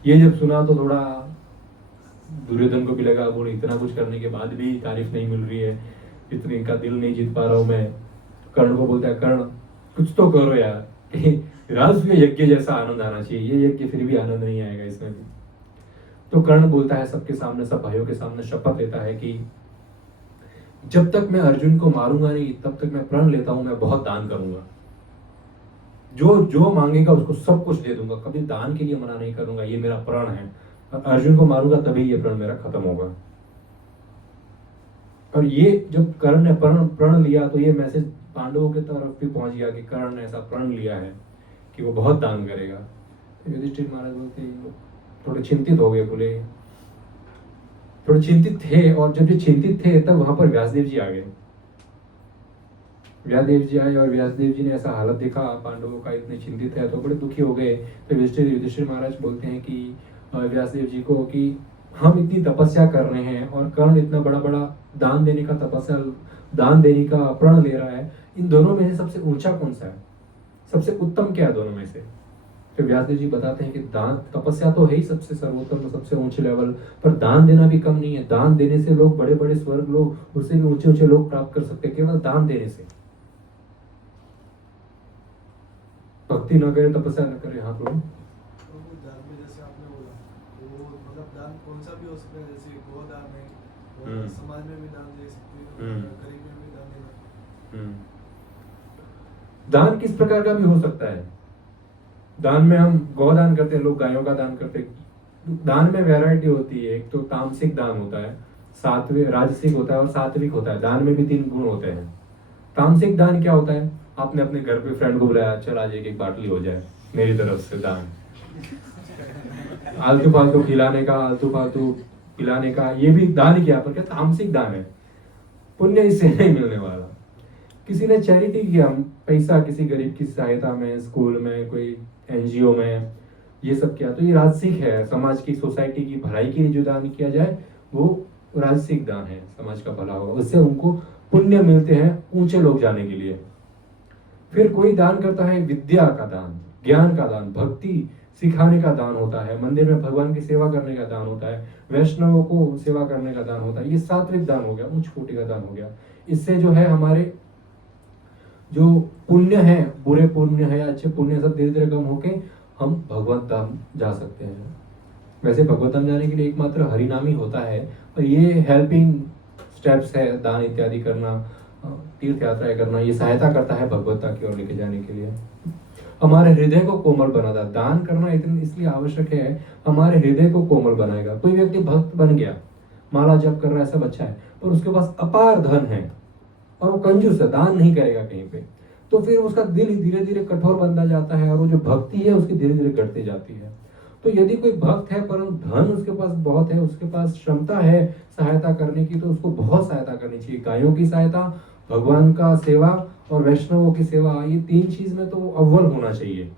ये जब सुना तो थोड़ा दुर्योधन को भी लगा, बोले इतना कुछ करने के बाद भी तारीफ नहीं मिल रही है, इतने का दिल नहीं जीत पा रहा हूं मैं। कर्ण को बोलता है, कर्ण कुछ तो करो यार, राजसूय यज्ञ जैसा आनंद आना चाहिए, ये यज्ञ फिर भी आनंद नहीं आएगा इसमें भी। तो कर्ण बोलता है सबके सामने, सब भाइयों के सामने शपथ लेता है कि जब तक मैं अर्जुन को मारूंगा नहीं, तब तक मैं प्रण लेता हूं मैं बहुत दान करूंगा, जो जो मांगेगा उसको सब कुछ दे दूंगा, कभी दान के लिए मना नहीं करूंगा, ये मेरा प्रण है। और अर्जुन को मारूंगा तभी ये प्रण मेरा खत्म होगा। और ये जब कर्ण ने प्रण लिया तो ये मैसेज पांडवों की तरफ भी पहुंच गया कि कर्ण ने ऐसा प्रण लिया है कि वो बहुत दान करेगा। तो युधिष्ठिर महाराज बोलते थोड़े चिंतित हो गए, बोले थोड़े चिंतित थे। और जब ये चिंतित थे तब वहां पर व्यासदेव जी आ गए। व्यासदेव जी आए और व्यासदेव जी ने ऐसा हालत देखा पांडवों का, इतने चिंतित है, तो बड़े दुखी हो गए। तो युधिष्ठिर महाराज बोलते हैं कि व्यासदेव जी को कि हम इतनी तपस्या कर रहे हैं और कर्ण इतना बड़ा बड़ा दान देने का प्रण ले रहा है, इन दोनों में से सबसे ऊंचा कौन सा है, सबसे उत्तम क्या है दोनों में से। तो व्यासदेव जी बताते हैं कि दान तपस्या तो है ही सबसे सर्वोत्तम, सबसे ऊंचे लेवल, पर दान देना भी कम नहीं है। दान देने से लोग बड़े बड़े स्वर्ग लोग, उससे भी ऊंचे ऊंचे लोग प्राप्त कर सकते हैं केवल दान देने से। भक्ति न करे, तपस्या न करे। हाँ प्रभु, कौन सा भी हो सकता है, जैसे गोदान है, समाज में भी दान दे सकते हैं, गरीब में भी दान देना। दान किस प्रकार का भी हो सकता है। दान में हम गोदान करते हैं, लोग गायों का दान करते हैं। दान में वैरायटी होती है, एक तो तामसिक दान होता है, सात्विक राजसिक होता है और सात्विक होता है। दान में भी 3 गुण होते हैं। तामसिक दान क्या होता है, आपने अपने घर पे फ्रेंड को बुलाया, चल आज एक बाटली हो जाए मेरी तरफ से दान, आलतू फालतू खिलाने का, आलतू फालतू पिलाने का, ये भी दान किया, पर क्या तामसिक दान है, पुण्य इससे नहीं मिलने वाला। किसी ने चैरिटी किया, पैसा किसी गरीब की सहायता में, स्कूल में, कोई एनजीओ में, ये सब किया, तो ये राजसिक है। समाज की, सोसाइटी की भलाई के लिए जो दान किया जाए वो राजसिक दान है, समाज का भला होगा, उससे उनको पुण्य मिलते हैं ऊंचे लोग जाने के लिए। फिर कोई दान करता है विद्या का दान, ज्ञान का दान, भक्ति सिखाने का दान होता है, मंदिर में भगवान की सेवा करने का दान होता है, वैष्णवों को सेवा करने का दान होता है। ये सात्विक दान हो गया, उच्च कोटि का दान हो गया। इससे जो है हमारे जो पुण्य है, बुरे पुण्य है या अच्छे पुण्य, सब धीरे धीरे कम होके हम भगवत धाम जा सकते हैं। वैसे भगवत धाम जाने के लिए एकमात्र हरिनाम ही होता है, और ये हेल्पिंग स्टेप्स है, दान इत्यादि करना, तीर्थ यात्राएं करना, ये सहायता करता है भगवत्ता की ओर लेके जाने के लिए। हमारे हृदय को कोमल बनाता, दान करना इतना इसलिए आवश्यक है, हमारे हृदय को कोमल बनाएगा। कोई व्यक्ति भक्त बन गया, माला जप कर रहा है, सब अच्छा है, पर उसके पास अपार धन है और वो कंजूस है, दान नहीं करेगा कहीं पे, तो फिर उसका दिल धीरे धीरे कठोर बनता जाता है और वो जो भक्ति है उसकी धीरे धीरे घटती जाती है। तो यदि कोई भक्त है परंतु धन उसके पास बहुत है, उसके पास क्षमता है सहायता करने की, तो उसको बहुत सहायता करनी चाहिए। गायों की सहायता, भगवान का सेवा और वैष्णवों की सेवा, ये 3 चीज में तो अव्वल होना चाहिए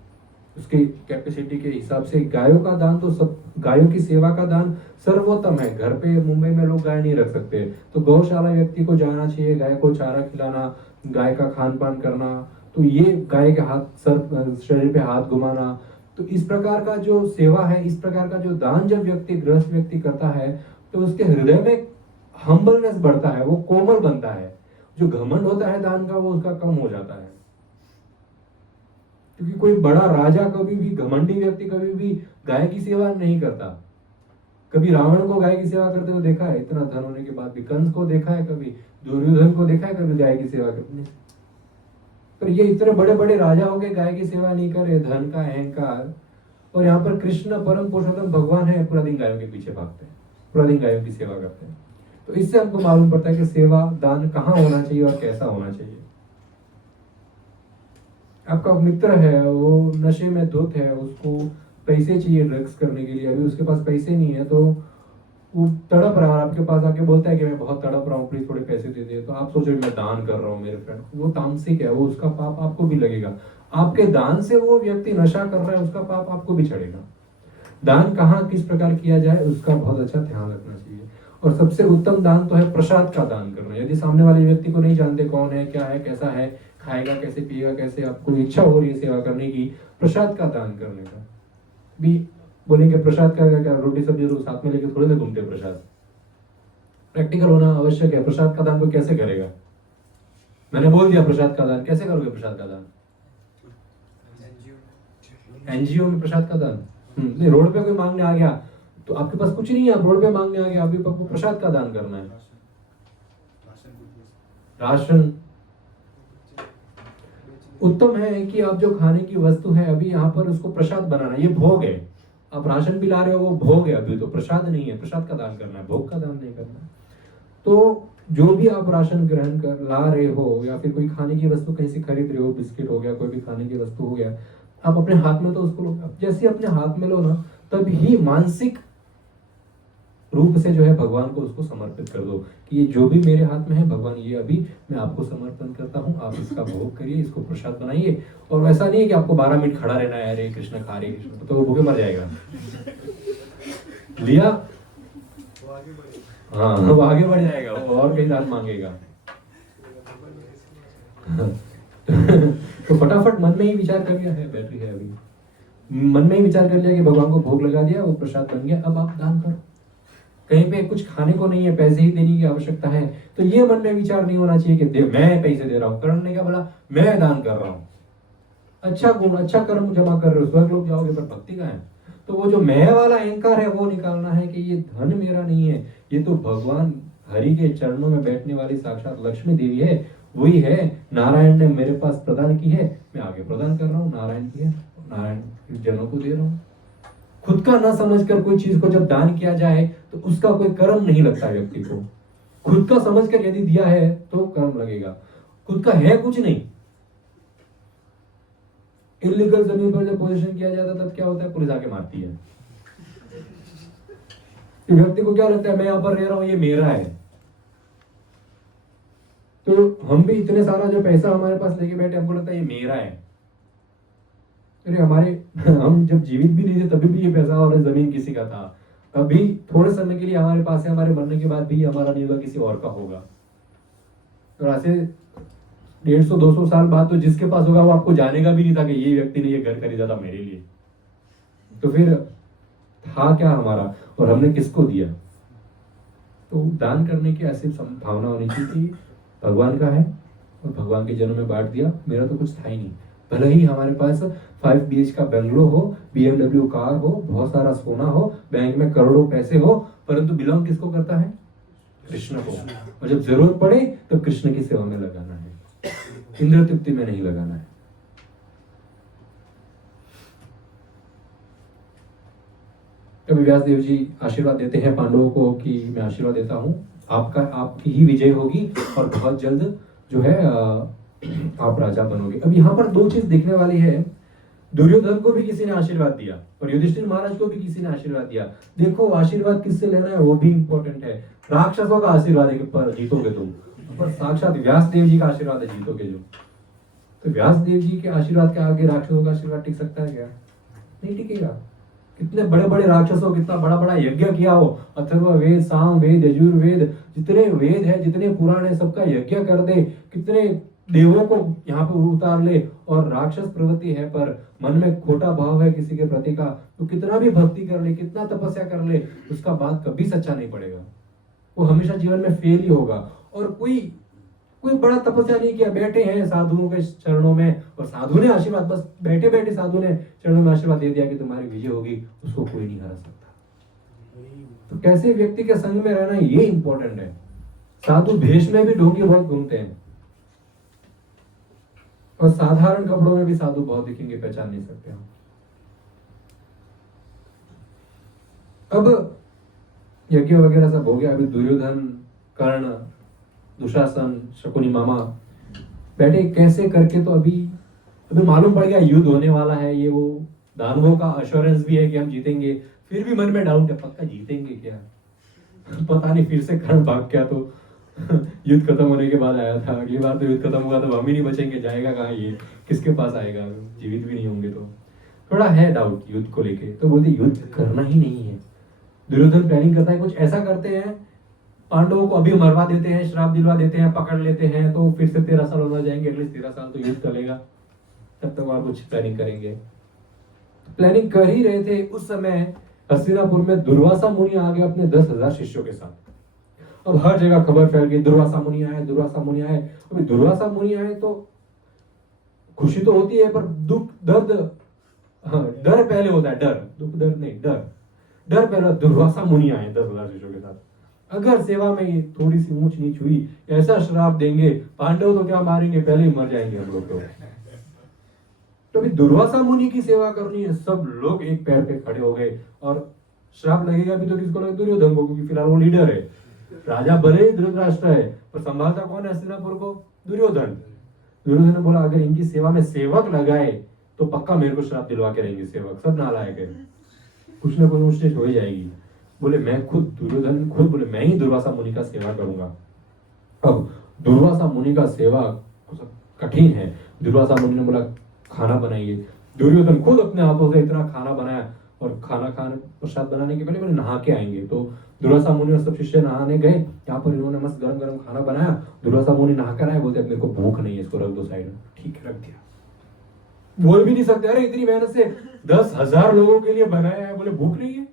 उसकी कैपेसिटी के हिसाब से। गायों का दान तो सब, गायों की सेवा का दान सर्वोत्तम है। घर पे मुंबई में लोग गाय नहीं रख सकते, तो गौशाला व्यक्ति को जाना चाहिए, गाय को चारा खिलाना, गाय का खान पान करना, तो ये गाय के हाथ, सर, शरीर पे हाथ घुमाना, तो इस प्रकार का जो सेवा है, इस प्रकार का जो दान जब व्यक्ति, गृहस्थ व्यक्ति करता है, तो उसके हृदय में हम्बलनेस बढ़ता है, वो कोमल बनता है। जो घमंड होता है दान का, वो उसका कम हो जाता है। क्योंकि कोई बड़ा राजा कभी भी, घमंडी व्यक्ति कभी भी गाय की सेवा नहीं करता। कभी रावण को गाय की सेवा करते हुए देखा है, इतना धन होने के बाद भी? कंस को देखा है कभी? दुर्योधन को देखा है कभी गाय की सेवा करते? पर ये इतने बड़े बड़े राजा हो गए, गाय की सेवा नहीं करे, धन का अहंकार। और यहाँ पर कृष्ण परम पुरुषोत्तम भगवान है, पूरा दिन गायों के पीछे भागते हैं, पूरा दिन गायों की सेवा करते हैं। तो इससे हमको मालूम पड़ता है कि सेवा दान कहाँ होना चाहिए और कैसा होना चाहिए। आपका मित्र है, वो नशे में धुत है, उसको पैसे चाहिए ड्रग्स करने के लिए, अभी उसके पास पैसे नहीं है, तो वो तड़प रहा है, आपके पास आके बोलता है कि मैं बहुत तड़प रहा हूँ, प्लीज थोड़े पैसे दे दे। तो आप सोचो मैं दान कर रहा हूँ मेरे फ्रेंड, वो तामसिक है, वो, उसका पाप आपको भी लगेगा। आपके दान से वो व्यक्ति नशा कर रहा है, उसका पाप आपको भी चढ़ेगा। दान कहाँ किस प्रकार किया जाए, उसका बहुत अच्छा ध्यान रखना चाहिए। और सबसे उत्तम दान तो है प्रसाद का दान करना। यदि सामने वाले व्यक्ति को नहीं जानते कौन है, क्या है, कैसा है, खाएगा कैसे, पिएगा कैसे, आपको इच्छा हो रही है सेवा करने की, प्रसाद का दान करने का भी बोलेंगे। प्रसाद का क्या, रोटी सब्जी रोज साथ में लेके थोड़े ना घूमते प्रसाद। प्रैक्टिकल होना आवश्यक है। प्रसाद का दान कोई कैसे करेगा? मैंने बोल दिया प्रसाद का दान कैसे करोगे? प्रसाद का दान एनजीओ में प्रसाद का दान, नहीं, रोड पे कोई मांगने आ गया तो आपके पास कुछ नहीं है, आप रोड पे मांगने आ गए, अभी आपको प्रसाद का दान करना है। राशन उत्तम है कि आप जो खाने की वस्तु है, अभी यहाँ पर उसको प्रसाद बनाना, ये भोग है। आप राशन भी ला रहे हो, वो भोग है, अभी तो प्रसाद नहीं है। प्रसाद का दान करना है, भोग का दान नहीं करना है। तो जो भी आप राशन ग्रहण कर ला रहे हो, या फिर कोई खाने की वस्तु कहीं से खरीद रहे हो, बिस्किट हो गया, कोई भी खाने की वस्तु हो गया, आप अपने हाथ में तो उसको लो। जैसे अपने हाथ में लो ना, तब ही मानसिक रूप से जो है भगवान को उसको समर्पित कर दो कि ये जो भी मेरे हाथ में है भगवान, ये अभी मैं आपको समर्पण करता हूँ, आप इसका भोग करिए, इसको प्रसाद बनाइए। और वैसा नहीं है कि आपको 12 मिनट खड़ा रहना है, हरे कृष्ण खा रहे कृष्ण, तो वो भूखे मर जाएगा। लिया, हाँ, वो आगे बढ़ जाएगा, वो और कहीं दान मांगेगा। तो फटाफट मन में ही विचार कर लिया है, बैटरी है अभी, मन में ही विचार कर लिया कि भगवान को भोग लगा दिया, वो प्रसाद बन गया, अब आप दान करो। कहीं पे कुछ खाने को नहीं है, पैसे ही देने की आवश्यकता है, तो ये मन में विचार नहीं होना चाहिए कि मैं पैसे दे रहा हूँ। कर्ण ने क्या बोला? मैं दान कर रहा हूँ। अच्छा गुण, अच्छा कर्म जमा कर रहे हो, स्वर्ग लोग जाओगे, पर भक्ति का है। तो वो जो मैं वाला अहंकार है, वो निकालना है कि ये धन मेरा नहीं है, ये तो भगवान हरि के चरणों में बैठने वाली साक्षात लक्ष्मी देवी है, वही है, नारायण ने मेरे पास प्रदान की है, मैं आगे प्रदान कर रहा हूँ, नारायण की है, नारायण जनों को दे रहा हूँ। खुद का ना समझकर कोई चीज को जब दान किया जाए तो उसका कोई कर्म नहीं लगता व्यक्ति को। खुद का समझकर यदि दिया है तो कर्म लगेगा, खुद का है कुछ नहीं। इलीगल जमीन पर जब पोजीशन किया जाता तब क्या होता है? पुलिस आके मारती है। व्यक्ति को क्या लगता है? मैं यहां पर रह रहा हूं, ये मेरा है। तो हम भी इतने सारा जो पैसा हमारे पास लेके बैठे, हमको लगता है ये मेरा है। अरे हमारे हम जब जीवित भी नहीं थे तभी भी ये पैसा और जमीन किसी का था। अभी थोड़े समय के लिए हमारे पास है, हमारे मरने के बाद भी हमारा नहीं होगा, किसी और का होगा। और ऐसे 150-200 साल बाद तो जिसके पास होगा वो आपको जानेगा भी नहीं था कि ये व्यक्ति ने ये घर खरीदा था मेरे लिए। तो फिर था क्या हमारा, और हमने किसको दिया? तो दान करने की ऐसी भावना होनी चाहिए कि भगवान का है और भगवान के जनों में बांट दिया, मेरा तो कुछ था ही नहीं। भले ही हमारे पास 5 BH का बंगलो हो, BMW कार हो, बहुत सारा सोना हो, बैंक में करोड़ों पैसे हो, परंतु बिलोंग किसको करता है? कृष्ण को। और जब जरूरत पड़े तो कृष्ण की सेवा में लगाना है, इंद्र तृप्ति में नहीं लगाना है। कभी व्यासदेव जी आशीर्वाद देते हैं पांडवों को कि मैं आशीर्वाद देता हूं, आपकी ही विजय होगी और बहुत जल्द जो है आप राजा बनोगे। अब यहाँ पर 2 चीज देखने वाली है। दुर्योधन को भी किसी ने आशीर्वाद दिया और युधिष्ठिर महाराज को भी किसी ने आशीर्वाद दिया। देखो आशीर्वाद किससे लेना है वो भी इंपॉर्टेंट है। राक्षसों का आशीर्वाद है कि पर जीतोगे तुम, पर साक्षात व्यास देव जी का आशीर्वाद है जीतोगे जो। तो व्यास देव जी के आशीर्वाद के आगे राक्षसों का आशीर्वाद टिक सकता है क्या? नहीं टिकेगा। कितने बड़े बड़े राक्षसों, कितना बड़ा बड़ा यज्ञ किया हो, अथर्व वेद, साम वेद, यजुर्वेद, जितने वेद है, जितने पुराण है, सबका यज्ञ कर दे, कितने देवों को यहाँ पे उतार ले, और राक्षस प्रवृत्ति है पर मन में खोटा भाव है किसी के प्रति का, तो कितना भी भक्ति कर ले, कितना तपस्या कर ले, उसका बात कभी सच्चा नहीं पड़ेगा। वो हमेशा जीवन में फेल ही होगा। और कोई बड़ा तपस्या नहीं किया, बैठे हैं साधुओं के चरणों में और साधु ने आशीर्वाद, बस बैठे बैठे साधु ने चरणों में आशीर्वाद दे दिया कि तुम्हारी विजय होगी, उसको कोई नहीं हरा सकता। तो कैसे व्यक्ति के संग में रहना ये इंपॉर्टेंट है। साधु भेष में भी ढोंगी बहुत घूमते हैं और साधारण कपड़ों में भी साधु बहुत दिखेंगे, पहचान नहीं सकते हम। अब यज्ञ वगैरह सब हो गया। अभी दुर्योधन, कर्ण, दुशासन, शकुनी मामा बैठे कैसे करके, तो अभी मालूम पड़ गया युद्ध होने वाला है। ये वो दानवों का अश्योरेंस भी है कि हम जीतेंगे, फिर भी मन में डाउट है, पक्का जीतेंगे क्या? पता नहीं, फिर से कर्ण भाग गया तो युद्ध खत्म होने के बाद आया था। अगली बार तो युद्ध खत्म हुआ तो हम ही नहीं बचेंगे, जाएगा कहाँ ये, किसके पास आएगा? जीवित भी नहीं होंगे। तो थोड़ा है डाउट युद्ध को लेके, तो बोलते युद्ध करना ही नहीं है। दुर्योधन प्लानिंग करता है, कुछ ऐसा करते हैं, पांडवों को अभी मरवा देते हैं, श्राप दिलवा देते हैं, पकड़ लेते हैं, तो फिर से 13 साल होना जाएंगे, एटलीस्ट 13 साल तो युद्ध चलेगा, तब तक और कुछ प्लानिंग करेंगे। प्लानिंग कर ही रहे थे उस समय हस्तिनापुर में दुर्वासा मुनि आ गया अपने 10,000 शिष्यों के साथ। अब हर जगह खबर फैल गई, दुर्वासा मुनि आए, दुर्वासा मुनि आए। अभी दुर्वासा मुनि आए तो खुशी तो होती है, पर दुख दर्द, डर पहले होता है, डर, दुख दर्द नहीं, डर पहले। दुर्वासा मुनि आए 10,000 शिष्यों के साथ, अगर सेवा में ये थोड़ी सी ऊंच नीच हुई, ऐसा श्राप देंगे, पांडव तो क्या मारेंगे, पहले ही मर जाएंगे हम लोग। तो अभी दुर्वासा मुनि की सेवा करनी है। सब लोग एक पैर पे खड़े हो गए और श्राप लगेगा भी तो किसको लगेगा? दुर्योधन को, क्योंकि फिलहाल वो लीडर है। राजा भले ही धृतराष्ट्र है, पर संभालता कौन है हस्तिनापुर को? दुर्योधन। दुर्योधन ने बोला अगर इनकी सेवा में सेवक लगाए तो पक्का मेरे को श्राप दिलवा के रहेंगे सेवक, सब नालायक है, कुछ ना कुछ ऊंच हो ही जाएगी। बोले मैं खुद, दुर्योधन खुद बोले मैं ही दुर्वासा मुनि का सेवा करूंगा। अब दुर्वासा मुनि का सेवा कठिन है। दुर्वासा मुनि ने बोला खाना बनाइए। दुर्योधन खुद अपने हाथों से इतना खाना बनाया, और खाना खाने प्रसाद बनाने के पहले बोले नहा के आएंगे। तो दुर्वासा मुनि और सब शिष्य नहाने गए, यहाँ पर इन्होंने मस्त गरम गरम खाना बनाया। दुर्वासा मुनि नहा कर आए, बोलते मेरे को भूख नहीं है, इसको रख दो साइड में। ठीक है, रख दिया। बोल भी नहीं सकते, अरे इतनी मेहनत से 10,000 लोगों के लिए बनाया है, बोले भूख नहीं है।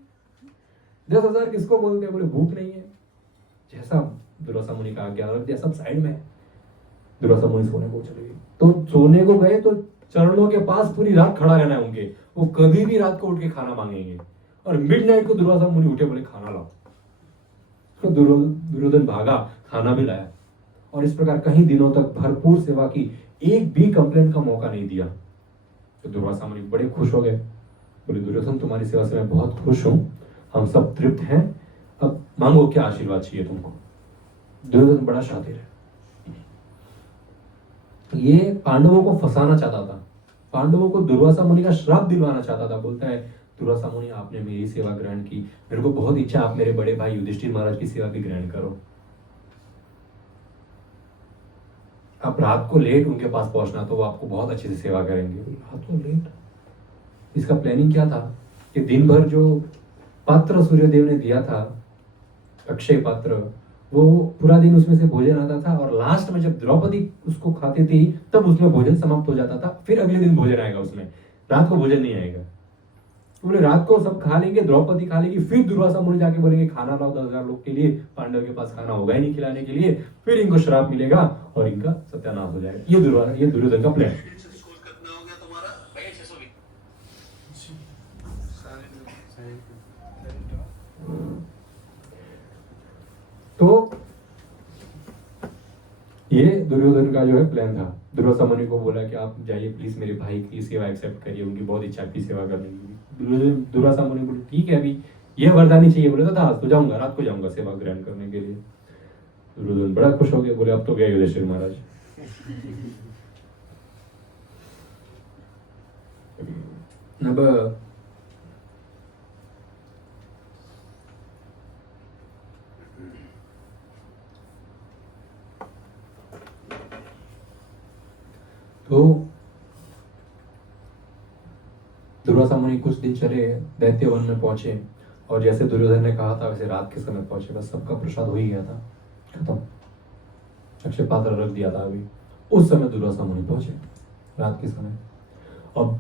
10,000 किसको बोलते हैं? बोले भूख नहीं है। जैसा दुर्वासा मुनि का आज्ञा, रख दिया सब साइड में। दुर्वासा मुनि सोने को चले गए। तो सोने को गए तो चरणों के पास पूरी रात खड़ा रहना है उनके, वो कभी भी रात को उठ के खाना मांगेंगे। और मिडनाइट को दुर्वासा मुनि उठे, बोले खाना लाओ। तो दुर्योधन भागा, खाना भी लाया, और इस प्रकार कई दिनों तक भरपूर सेवा की, एक भी कंप्लेंट का मौका नहीं दिया। तो दुर्वासा मुनि बड़े खुश हो गए, बोले दुर्योधन तुम्हारी सेवा से मैं बहुत खुश हूं, हम सब तृप्त हैं, अब मांगो क्या आशीर्वाद चाहिए तुमको। दुर्योधन बड़ा शातिर है, ये पांडवों को फंसाना चाहता था, पांडवों को दुर्वासा मुनि का श्राप दिलवाना चाहता था। बोलता है दुर्वासा मुनि आपने मेरी सेवा ग्रहण की, मेरे को बहुत इच्छा आप मेरे बड़े भाई युधिष्ठिर महाराज की सेवा भी ग्रहण करो। आप रात को लेट उनके पास पहुंचना, तो वो आपको बहुत अच्छे से सेवा करेंगे। रात को लेट, इसका प्लानिंग क्या था कि दिन भर जो पात्र सूर्यदेव ने दिया था, अक्षय पात्र, वो पूरा दिन उसमें से भोजन आता था, और लास्ट में जब द्रौपदी उसको खाती थी तब उसमें भोजन समाप्त हो जाता था। फिर अगले दिन भोजन आएगा उसमें, रात को भोजन नहीं आएगा। तो बोले रात को सब खा लेंगे, द्रौपदी खा लेगी, फिर दुर्वासा मुनि जाके बोलेंगे खाना लाओ 10,000 लोग के लिए, पांडव के पास खाना होगा ही नहीं खिलाने के लिए, फिर इनको श्राप मिलेगा और इनका सत्यानाश हो जाएगा। ये दुर्योधन का प्लान। तो ये दुर्योधन का जो है प्लान था। दुर्वासा मुनि को बोला कि आप जाइए प्लीज मेरे भाई की सेवा एक्सेप्ट करिए, उनकी बहुत इच्छा की सेवा करने की। दुर्वासा मुनि बोले ठीक है, अभी ये वरदानी चाहिए। बोले था आज तो जाऊंगा, रात को जाऊंगा सेवा ग्रहण करने के लिए। दुर्योधन बड़ा खुश हो गया, बोले अब तो गए युधिष्ठिर महाराज। अब तो दुर्वासा मुनि कुछ दिन चले, दैत्य वन में पहुंचे, और जैसे दुर्योधन ने कहा था वैसे रात के समय पहुंचे, बस सबका प्रसाद हो ही गया था, खत्म, अक्षय पात्र रख दिया था अभी। उस समय दुर्वासा मुनि पहुंचे रात के समय। अब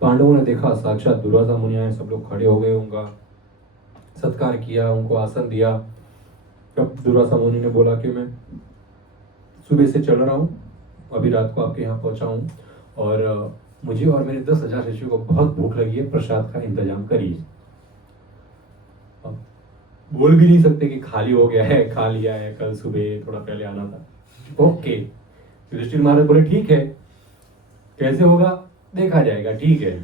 पांडवों ने देखा साक्षात दुर्वासा मुनि आए, सब लोग खड़े हो गए, उनका सत्कार किया, उनको आसन दिया। अब दुर्वासा मुनि ने बोला कि मैं सुबह से चल रहा हूँ, अभी रात को आपके यहाँ पहुंचा हूँ, और मुझे और मेरे 10,000 शिष्यों को बहुत भूख लगी है, प्रसाद का इंतजाम करिए। अब बोल भी नहीं सकते कि खाली हो गया है, खा लिया है, कल सुबह थोड़ा पहले आना था। ओके, युधिष्ठिर महाराज बोले ठीक है, कैसे होगा देखा जाएगा, ठीक है।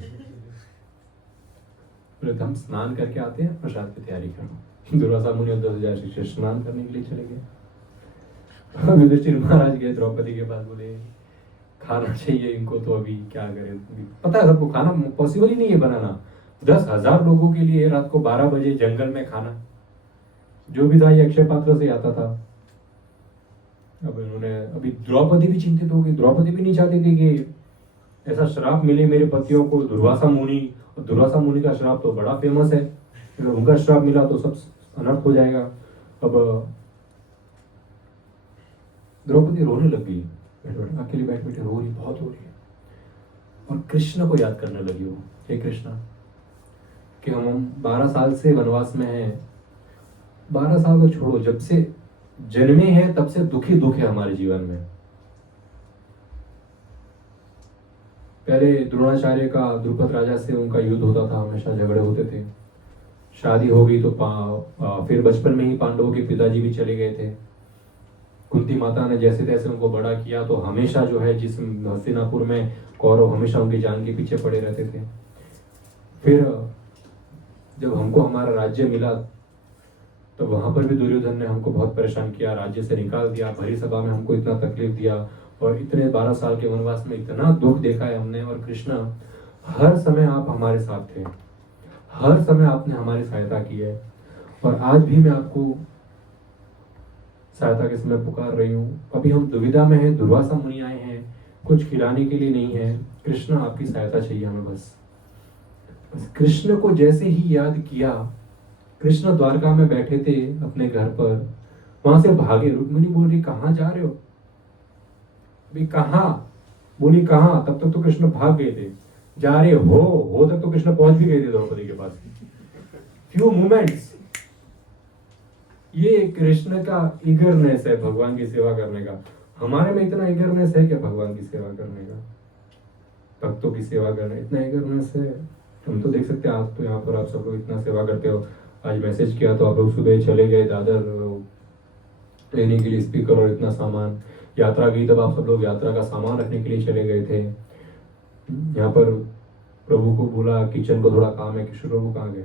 बोले हम स्नान करके आते हैं, प्रसाद की तैयारी करो। दुर्वासा मुनि और 10,000 शिष्य स्नान करने के लिए चले गए। युधिष्ठिर महाराज गए द्रौपदी के पास, बोले खाना चाहिए इनको, तो अभी क्या करें, पता है सबको खाना पॉसिबल ही नहीं है बनाना। 10,000 लोगों के लिए रात को 12 बजे जंगल में खाना, जो भी था ये अक्षय पात्र से आता था। अब इन्होंने, अभी द्रौपदी भी चिंतित हो गई, द्रौपदी भी नहीं चाहती थी कि ऐसा श्राप मिले मेरे पतियों को, दुर्वासा मुनि, और दुर्वासा मुनि का श्राप तो बड़ा फेमस है, अगर उनका श्राप मिला तो सब अनर्थ हो जाएगा। अब द्रौपदी रोने लग गई, अकेली बैठ बैठे रो रही, बहुत रो रही है, और कृष्ण को याद करने लगी वो, हे कृष्णा कि हम 12 साल से वनवास में हैं, 12 साल को छोड़ो, जब से जन्मे हैं तब से दुख है हमारे जीवन में। पहले द्रोणाचार्य का द्रुपद राजा से उनका युद्ध होता था, हमेशा झगड़े होते थे। शादी हो गई तो फिर बचपन में ही पांडवों के पिताजी भी चले गए थे। कुंती माता ने जैसे तैसे उनको बड़ा किया, तो हमेशा जो है जिस हस्तिनापुर में कौरव हमेशा उनकी जान के पीछे पड़े रहते थे। फिर जब हमको हमारा राज्य मिला तो वहां पर भी दुर्योधन ने हमको बहुत परेशान किया, राज्य से निकाल दिया, भरी सभा में हमको इतना तकलीफ दिया, और इतने 12 साल के वनवास में इतना दुख देखा है हमने। और कृष्णा, हर समय आप हमारे साथ थे, हर समय आपने हमारी सहायता की है, और आज भी मैं आपको सहायता के समय पुकार रही हूँ। अभी हम दुविधा में हैं, दुर्वासा मुनि आए हैं, कुछ खिलाने के लिए नहीं है, कृष्ण आपकी सहायता चाहिए हमें। बस कृष्ण को जैसे ही याद किया, कृष्ण द्वारका में बैठे थे अपने घर पर, वहां से भागे। रुक्मिणी बोल रही कहाँ जा रहे हो, अभी कहाँ, बोली कहाँ, तब तक तो कृष्ण भाग गए थे। जा रहे हो तक तो कृष्ण पहुंच भी गए थे द्रौपदी के पास। फ्यू मोमेंट्स, ये कृष्ण का ईगरनेस है भगवान की सेवा करने का। हमारे में इतना ईगरनेस है क्या भगवान की सेवा करने का, भक्तों की सेवा करने इतना ईगरनेस है? हम तो देख सकते हैं, आज तो यहाँ पर आप सब लोग इतना सेवा करते हो। आज मैसेज किया तो आप लोग सुबह चले गए दादर लेने के लिए स्पीकर और इतना सामान, यात्रा गई तब आप सब लोग यात्रा का सामान रखने के लिए चले गए थे। यहाँ पर प्रभु को बोला किचन को थोड़ा काम है, किशोर प्रभु कहाँ गए?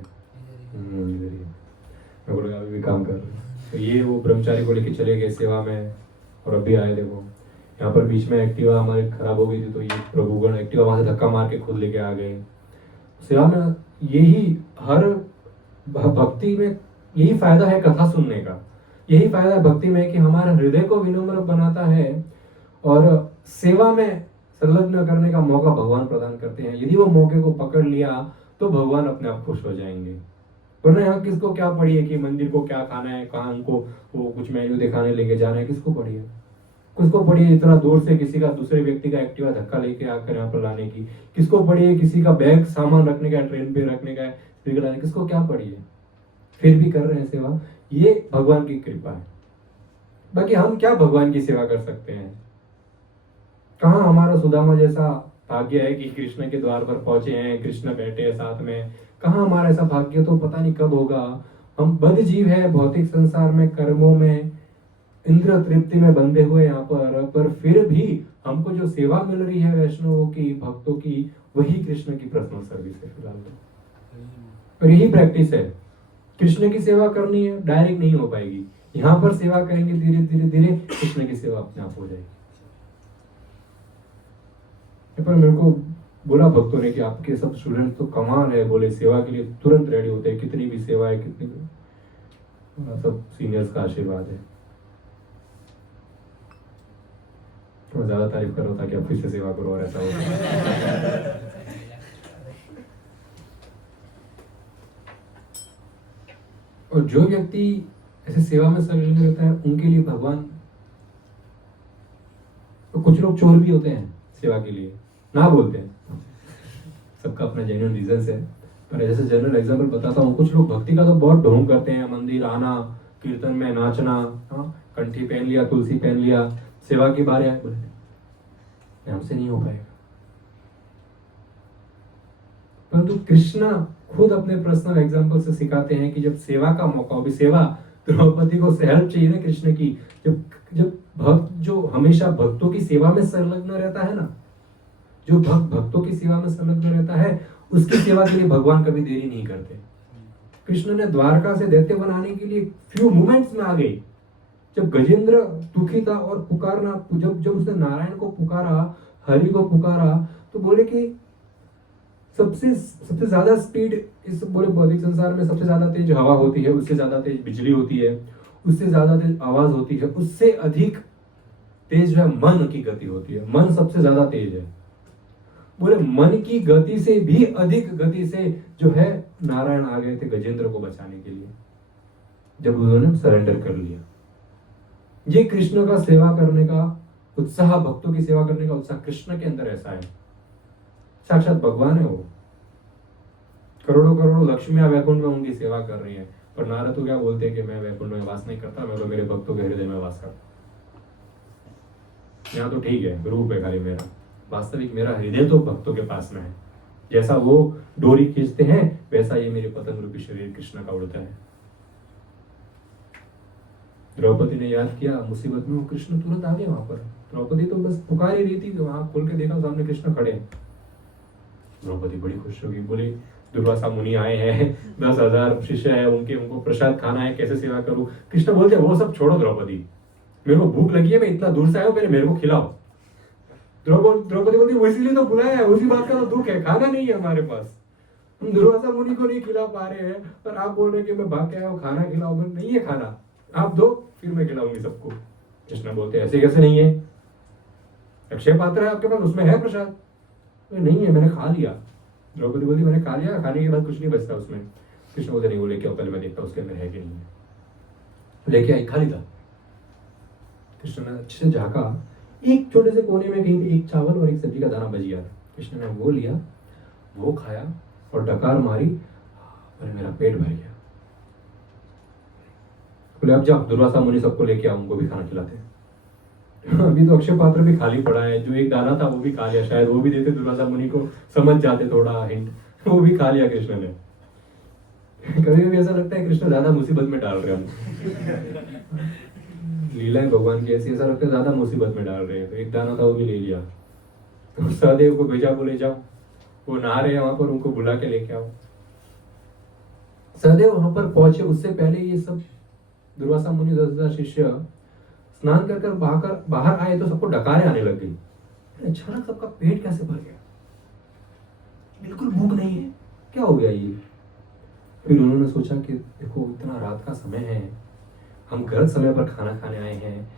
मैं बोला अभी भी काम कर रहे हैं। तो ये वो ब्रह्मचारी को लेके चले गए सेवा में, और अभी आए देखो। यहाँ पर बीच में एक्टिवा हमारे खराब हो गई थी, तो ये प्रभुगण एक्टिवा वहां से धक्का मार के खुद लेके आ गए सेवा में। यही हर भक्ति में यही फायदा है कथा सुनने का, यही फायदा है भक्ति में कि हमारे हृदय को विनम्र बनाता है, और सेवा में संलग्न करने का मौका भगवान प्रदान करते हैं। यदि वो मौके को पकड़ लिया तो भगवान अपने आप खुश हो जाएंगे। वरना यहाँ किसको क्या पड़ी है कि मंदिर को क्या खाना है, कहाँ हमको वो कुछ मेन्यू दिखाने लेके जाना है, किसको पड़ी है? किसको पड़ी है इतना दूर से किसी का, दूसरे व्यक्ति का एक्टिवा धक्का लेके आकर यहाँ पर लाने की? किसको पड़ी है किसी का बैग सामान रखने का, ट्रेन पे रखने का, लाने, किसको क्या पड़ी है? फिर भी कर रहे हैं सेवा, ये भगवान की कृपा है। बाकी हम क्या भगवान की सेवा कर सकते हैं? कहाँ हमारा सुदामा जैसा भाग्य है कि कृष्ण के द्वार पर पहुंचे हैं, कृष्ण बैठे हैं साथ में? कहाँ हमारा ऐसा भाग्य, तो पता नहीं कब होगा। हम बद्ध जीव है, भौतिक संसार में, कर्मों में, इंद्र तृप्ति में बंधे हुए यहाँ पर फिर भी हमको जो सेवा मिल रही है वैष्णवों की, भक्तों की, वही कृष्ण की पर्सनल सर्विस है फिलहाल तो। और यही प्रैक्टिस है, कृष्ण की सेवा करनी है, डायरेक्ट नहीं हो पाएगी। यहाँ पर सेवा करेंगे धीरे धीरे धीरे कृष्ण की सेवा अपने आप हो जाएगी। पर मेरे को बोला भक्तों ने कि आपके सब स्टूडेंट तो कमाल है, बोले सेवा के लिए तुरंत रेडी होते हैं, कितनी भी सेवा है, कितनी भी, सब सीनियर्स का आशीर्वाद है। मैं ज्यादा तारीफ कर रहा था कि अब फिर से सेवा करो और ऐसा हो। और जो व्यक्ति ऐसे सेवा में संलग्न रहता है उनके लिए भगवान, तो कुछ लोग चोर भी होते हैं सेवा के लिए, ना बोलते हैं, सबका अपना जेन्युइन रीजंस है, पर जैसे जनरल एग्जांपल बताता हूँ, कुछ लोग भक्ति का तो बहुत ढोंग करते हैं, मंदिर आना, कीर्तन में नाचना, हाँ कंठी पहन लिया, तुलसी पहन लिया, सेवा की बारी आए बोले हमसे नहीं हो पाएगा। परंतु कृष्ण खुद अपने पर्सनल एग्जांपल से सिखाते हैं कि जब सेवा का मौका हो, भी सेवा द्रौपदी को हेल्प चाहिए ना कृष्ण की, जब जब भक्त जो हमेशा भक्तों की सेवा में संलग्न रहता है ना, जो भक्त भक्तों की सेवा में संलग्न रहता है, उसकी सेवा के लिए भगवान कभी देरी नहीं करते। कृष्ण ने द्वारका से दैत्य बनाने के लिए फ्यू मोमेंट्स में आ गए। जब गजेंद्र दुखी था और पुकारना, जब उसने नारायण को पुकारा, हरि को पुकारा, तो बोले कि सबसे ज्यादा स्पीड इस पूरे भौतिक संसार में सबसे ज्यादा तेज हवा होती है, उससे ज्यादा तेज बिजली होती है, उससे ज्यादा तेज आवाज होती है, उससे अधिक तेज जो है मन की गति होती है, मन सबसे ज्यादा तेज है। बोले मन की गति से भी अधिक गति से जो है नारायण आ गए थे गजेंद्र को बचाने के लिए, जब उन्होंने सरेंडर कर लिया। ये कृष्ण का सेवा करने का उत्साह, भक्तों की सेवा करने का उत्साह कृष्ण के अंदर ऐसा है। साक्षात भगवान है वो, करोड़ों करोड़ों लक्ष्मियां वैकुंठ में उनकी सेवा कर रही है, पर नारद तो क्या बोलते हैं कि मैं वैकुंठ में वास नहीं करता, मैं तो मेरे भक्तों के हृदय में वास करता। यहाँ तो ठीक है, रूप है खाली मेरा, वास्तविक मेरा हृदय तो भक्तों के पास में है। जैसा वो डोरी खींचते हैं वैसा ये मेरे पतंग रूपी शरीर कृष्ण का उड़ता है। द्रौपदी ने याद किया मुसीबत में, वो कृष्ण तुरंत आ गए वहां पर। द्रौपदी तो बस पुकार ही रही थी, वहां खोल के देखा सामने कृष्ण खड़े। द्रौपदी बड़ी खुश होगी, बोली दुर्वासा मुनि आए हैं, 10,000 शिष्य है उनके, उनको प्रसाद खाना है, कैसे सेवा करूं। कृष्ण बोलते वो सब छोड़ो द्रौपदी, मेरे को भूख लगी है, मैं इतना दूर से आया हूं, पहले मेरे को खिलाओ। द्रौपदी बोलती वो इसीलिए तो बुलाया है, उसी बात का तो दुख है, खाना नहीं है हमारे पास, हम दुर्वासा मुनि को नहीं खिला पा रहे हैं, पर आप बोल रहे कि मैं भाग के आया हूं, खाना खिलाओ। मैं नहीं है खाना, आप दो फिर मैं खिलाऊंगी सबको। कृष्ण बोलते ऐसे कैसे नहीं है, अक्षय पात्र है आपके पास, उसमें है प्रसाद। नहीं है, मैंने खा लिया। द्रौपदी बोली मैंने खा लिया, खाने के बाद कुछ नहीं बचता उसमें। कृष्ण बोलते नहीं, वो लेके आओ पहले मैं देखता हूँ उसके अंदर है कि नहीं है। लेके आई, खाली था। कृष्ण ने अच्छे से झाँका, एक छोटे से कोने में कहीं एक चावल और एक सब्जी का दाना बच गया। कृष्ण ने वो लिया, वो खाया और डकार मारी और मेरा पेट भर गया। बोले अब जाओ दुर्वासा मुनि सबको लेके आओ, उनको भी खाना खिलाते। अभी तो अक्षय पात्र भी खाली पड़ा है, जो एक दाना था वो भी खा लिया, शायद वो भी देते दुर्वासा मुनि को, समझ जाते थोड़ा हिंट, वो भी खा लिया कृष्ण ने। कभी कभी ऐसा लगता है कृष्ण ज्यादा मुसीबत में डाल रहे हैं, लीलाएं भगवान की ऐसी, ऐसा लगता है ज्यादा मुसीबत में डाल रहे हैं। तो एक दाना था वो भी ले लिया, तो सहदेव को भेजा, बोले जाओ वो नहा रहे हैं वहां पर, उनको बुला के लेके आओ। सहदेव वहां पर पहुंचे, उससे पहले ये सब दुर्वासा मुनि 10,000 शिष्य स्नान कर बाहर आए तो सबको डकारें आने लग गई। अचानक सबका पेट कैसे भर गया, बिल्कुल भूख नहीं है, क्या हो गया ये। फिर उन्होंने सोचा कि देखो इतना रात का समय है, हम गलत समय पर खाना खाने आए हैं,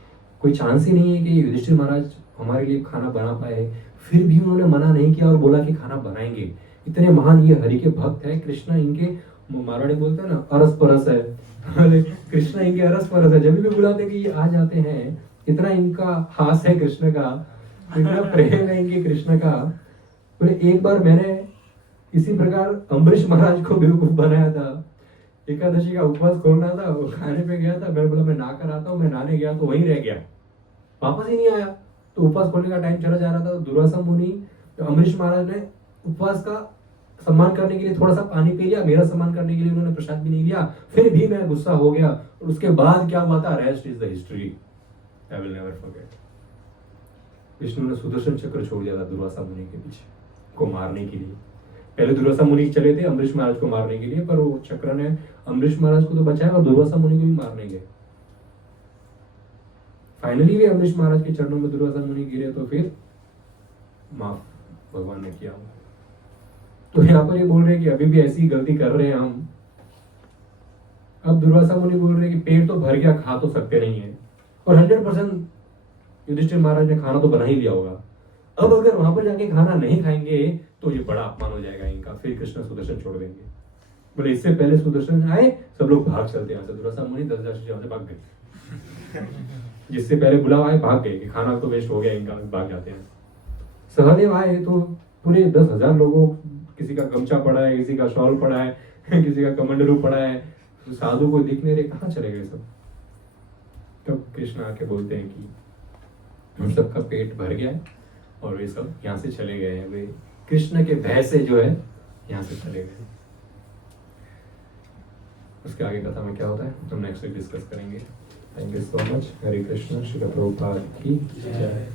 कोई चांस ही नहीं है कि युधिष्ठिर महाराज हमारे लिए खाना बना पाए। फिर भी उन्होंने मना नहीं किया और बोला कि खाना बनाएंगे। इतने महान ये हरि के भक्त है, कृष्ण इनके, मारवाड़ी बोलते हैं ना, अरस परस है, कृष्ण इनके अरस परस है। जब भी बुलाते कि ये आ जाते हैं, इतना इनका हास है कृष्ण का, इतना प्रेम है इनके कृष्ण का। बोले एक बार मैंने इसी प्रकार अम्बरीश महाराज को बेवकूफ बनाया था, एकादशी का उपवास खोलना था, वो खाने पे गया था, मैंने बोला मैं नहा कर आता हूँ, मैं नहाने गया तो वहीं रह गया, वापस ही नहीं आया। तो उपवास खोलने का टाइम चला जा रहा था, तो दुर्वासा मुनि तो अम्बरीश महाराज ने उपवास का सम्मान करने के लिए थोड़ा सा पानी पी लिया, मेरा सम्मान करने के लिए उन्होंने प्रसाद भी नहीं लिया, फिर भी मैं गुस्सा हो गया। और उसके बाद क्या हुआ था, rest is the history, I will never forget. Vishnu ने सुदर्शन चक्र छोड़ दिया था दुर्वासा मुनि के पीछे को मारने के लिए। पहले दुर्वासा मुनि चले थे अम्बरीश महाराज को मारने के लिए, पर वो चक्र ने अम्बरीश महाराज को तो बचाया और दुर्वासा मुनि को भी मारने गए। फाइनली भी अम्बरीश महाराज के चरणों में दुर्वासा मुनि गिरे, तो फिर माफ भगवान ने किया। तो यहाँ पर ये बोल रहे हैं कि अभी भी ऐसी गलती कर रहे हैं हम। अब दुर्वासा मुनि बोल रहे हैं कि पेट तो भर गया, खा तो सकते नहीं है, और 100% युधिष्ठिर महाराज ने खाना तो बना ही लिया होगा। अब अगर वहां पर जाके खाना नहीं खाएंगे तो ये बड़ा अपमान हो जाएगा इनका, फिर कृष्ण सुदर्शन छोड़ देंगे। बोले इससे पहले सुदर्शन आए, सब लोग भाग चलते यहाँ से। दुर्वासा मुनि 10,000 शिष्यों से भाग गए, जिससे पहले बुलावा आए भाग गए कि खाना तो वेस्ट हो गया इनका, भाग जाते हैं। सहदेव आए तो पूरे 10,000 लोगों, किसी का गमछा पड़ा है, किसी का शॉल पड़ा है, किसी का कमंडलू पड़ा है, तो साधु को दिख नहीं रहे, कहाँ चले गए सब। तब कृष्ण आके बोलते हैं कि हम सबका पेट भर गया है और वे सब यहाँ से चले गए हैं। वे कृष्ण के भय से जो है यहाँ से चले गए। उसके आगे कथा में क्या होता है हम नेक्स्ट वीक डिस्कस करेंगे। Thank you so much. Hare Krishna. Shri Prabhupada की जय।